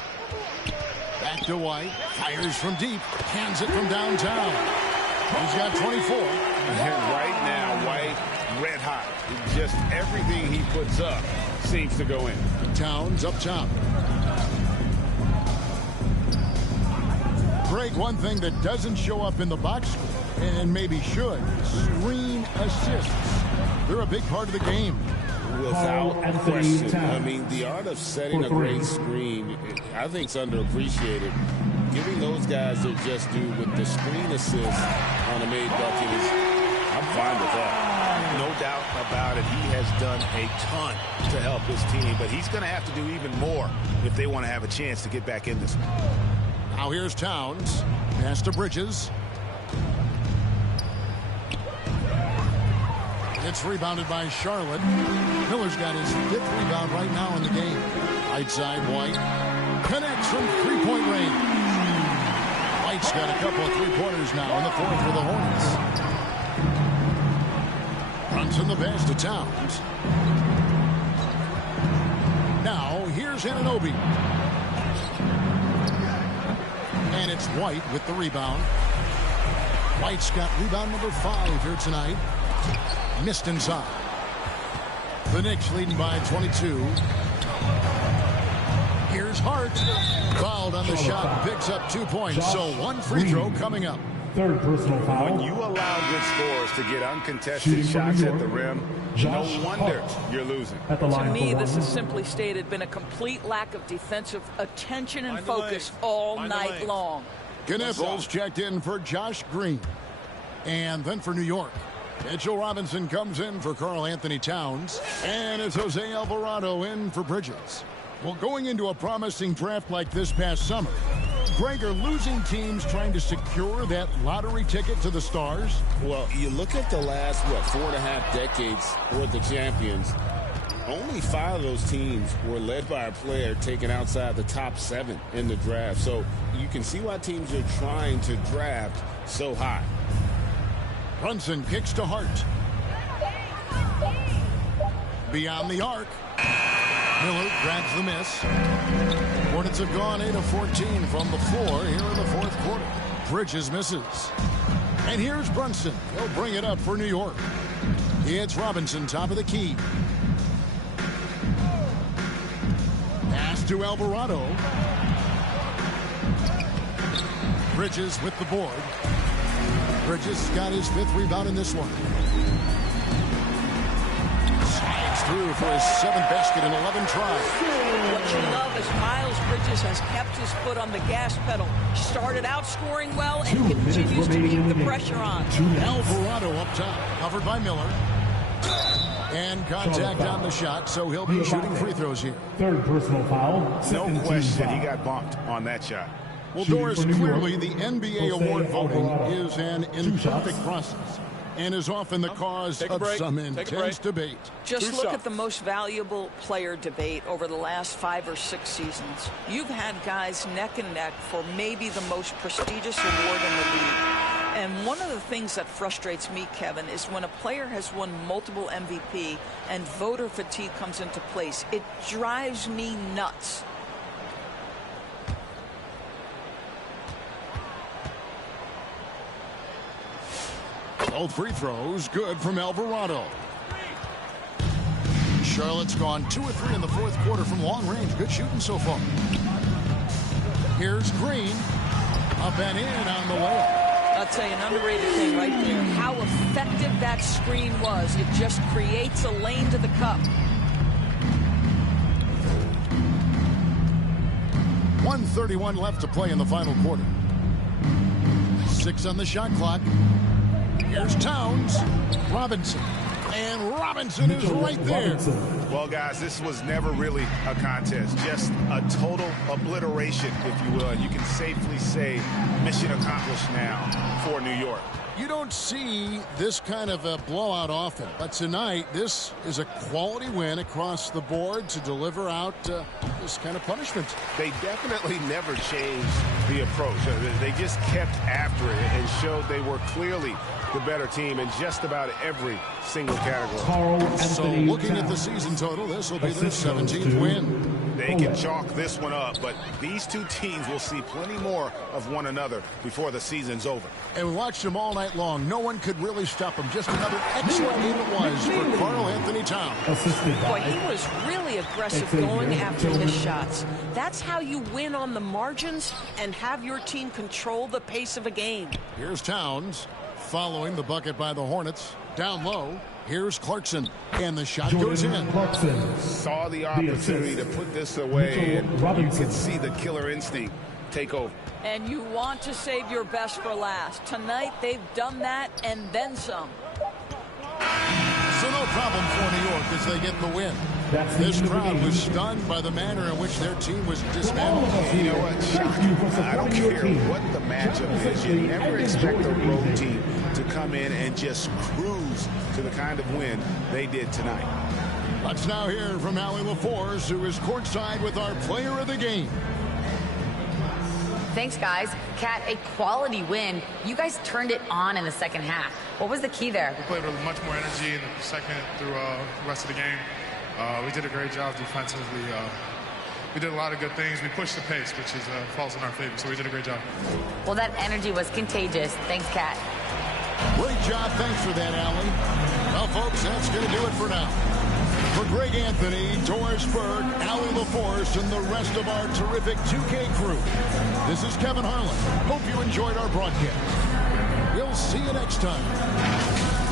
Back to White. Fires from deep. Hands it from downtown. He's got 24. And right now, White red hot. Just everything he puts up seems to go in. Towns up top. Greg, one thing that doesn't show up in the box score, and maybe should, screen assists. They're a big part of the game. Without question. I mean, the art of setting a great screen, I think, is underappreciated. Giving those guys their just due with the screen assist on a made bucket is, I'm fine with that. No doubt about it. He has done a ton to help his team, but he's going to have to do even more if they want to have a chance to get back in this one. Now here's Towns. Pass to Bridges. It's rebounded by Charlotte. Miller's got his 5th rebound right now in the game. Right side, White. Connects from 3-point range. White's got a couple of 3-pointers now in the 4th for the Hornets. Runs in the pass to Towns. Now here's Anunoby. And it's White with the rebound. White's got rebound number 5 here tonight. Missed inside. The Knicks leading by 22. Here's Hart. Fouled on the shot. Picks up 2 points. So 1 free throw coming up. 3rd personal foul. When you allow good scorers to get uncontested shots at the rim, no wonder you're losing. To me, this has simply stated been a complete lack of defensive attention and focus all night long. Kniffles checked in for Josh Green. And then for New York, Mitchell Robinson comes in for Karl Anthony Towns. And it's Jose Alvarado in for Bridges. Well, going into a promising draft like this past summer, Greg, are losing teams trying to secure that lottery ticket to the stars? Well, you look at the last, 4.5 decades worth of champions. Only 5 of those teams were led by a player taken outside the top 7 in the draft. So you can see why teams are trying to draft so high. Brunson kicks to Hart. Beyond the arc. Miller grabs the miss. Hornets have gone 8 of 14 from the floor here in the 4th quarter. Bridges misses. And here's Brunson. He'll bring it up for New York. It's Robinson, top of the key. Pass to Alvarado. Bridges with the board. Bridges got his 5th rebound in this one. Slides through through for his 7th basket in 11 tries. What you love is Miles Bridges has kept his foot on the gas pedal. Started out scoring well and continues to keep the pressure on. Alvarado up top, covered by Miller. And contact on the shot, so he'll be shooting free throws here. 3rd personal foul. No question, he got bumped on that shot. Well, Doris, clearly the NBA award voting is an imperfect process and is often the cause of some intense debate. Just look at the most valuable player debate over the last 5 or 6 seasons. You've had guys neck and neck for maybe the most prestigious award in the league. And one of the things that frustrates me, Kevin, is when a player has won multiple MVP and voter fatigue comes into place. It drives me nuts. Both free throws good from Alvarado. Charlotte's gone 2 of 3 in the 4th quarter from long range. Good shooting so far. Here's Green. Up and in on the way. I'll tell you an underrated thing right there. How effective that screen was. It just creates a lane to the cup. 1:31 left to play in the final quarter. 6 on the shot clock. Here's Towns. Robinson. And Robinson is right there. Well, guys, this was never really a contest. Just a total obliteration, if you will. And you can safely say mission accomplished now for New York. You don't see this kind of a blowout often, but tonight this is a quality win across the board to deliver out this kind of punishment. They definitely never changed the approach. They just kept after it and showed they were clearly the better team in just about every single category. So looking at the season total, this will be their 17th win. They can chalk this one up, but these two teams will see plenty more of one another before the season's over. And we watched them all night long. No one could really stop them. Just another excellent game it was for Karl-Anthony Towns. Boy, he was really aggressive going after his shots. That's how you win on the margins and have your team control the pace of a game. Here's Towns following the bucket by the Hornets. Down low, here's Clarkson. And the shot goes in. Saw the opportunity to put this away, and you could see the killer instinct take over. And you want to save your best for last. Tonight, they've done that and then some. So no problem for New York as they get the win. This crowd was stunned by the manner in which their team was dismantled. You know what? Shocked. I don't care what the matchup is. You never expect a road team to come in and just cruise to the kind of win they did tonight. Let's now hear from Allie LaForce, who is courtside with our player of the game. Thanks, guys. Kat, a quality win. You guys turned it on in the second half. What was the key there? We played with much more energy in the second through the rest of the game. We did a great job defensively. We did a lot of good things. We pushed the pace, which is falls in our favor, so we did a great job. Well, that energy was contagious. Thanks, Kat. Great job. Thanks for that, Allie. Well, folks, that's going to do it for now. For Greg Anthony, Doris Burke, Allie LaForce, and the rest of our terrific 2K crew, this is Kevin Harlan. Hope you enjoyed our broadcast. We'll see you next time.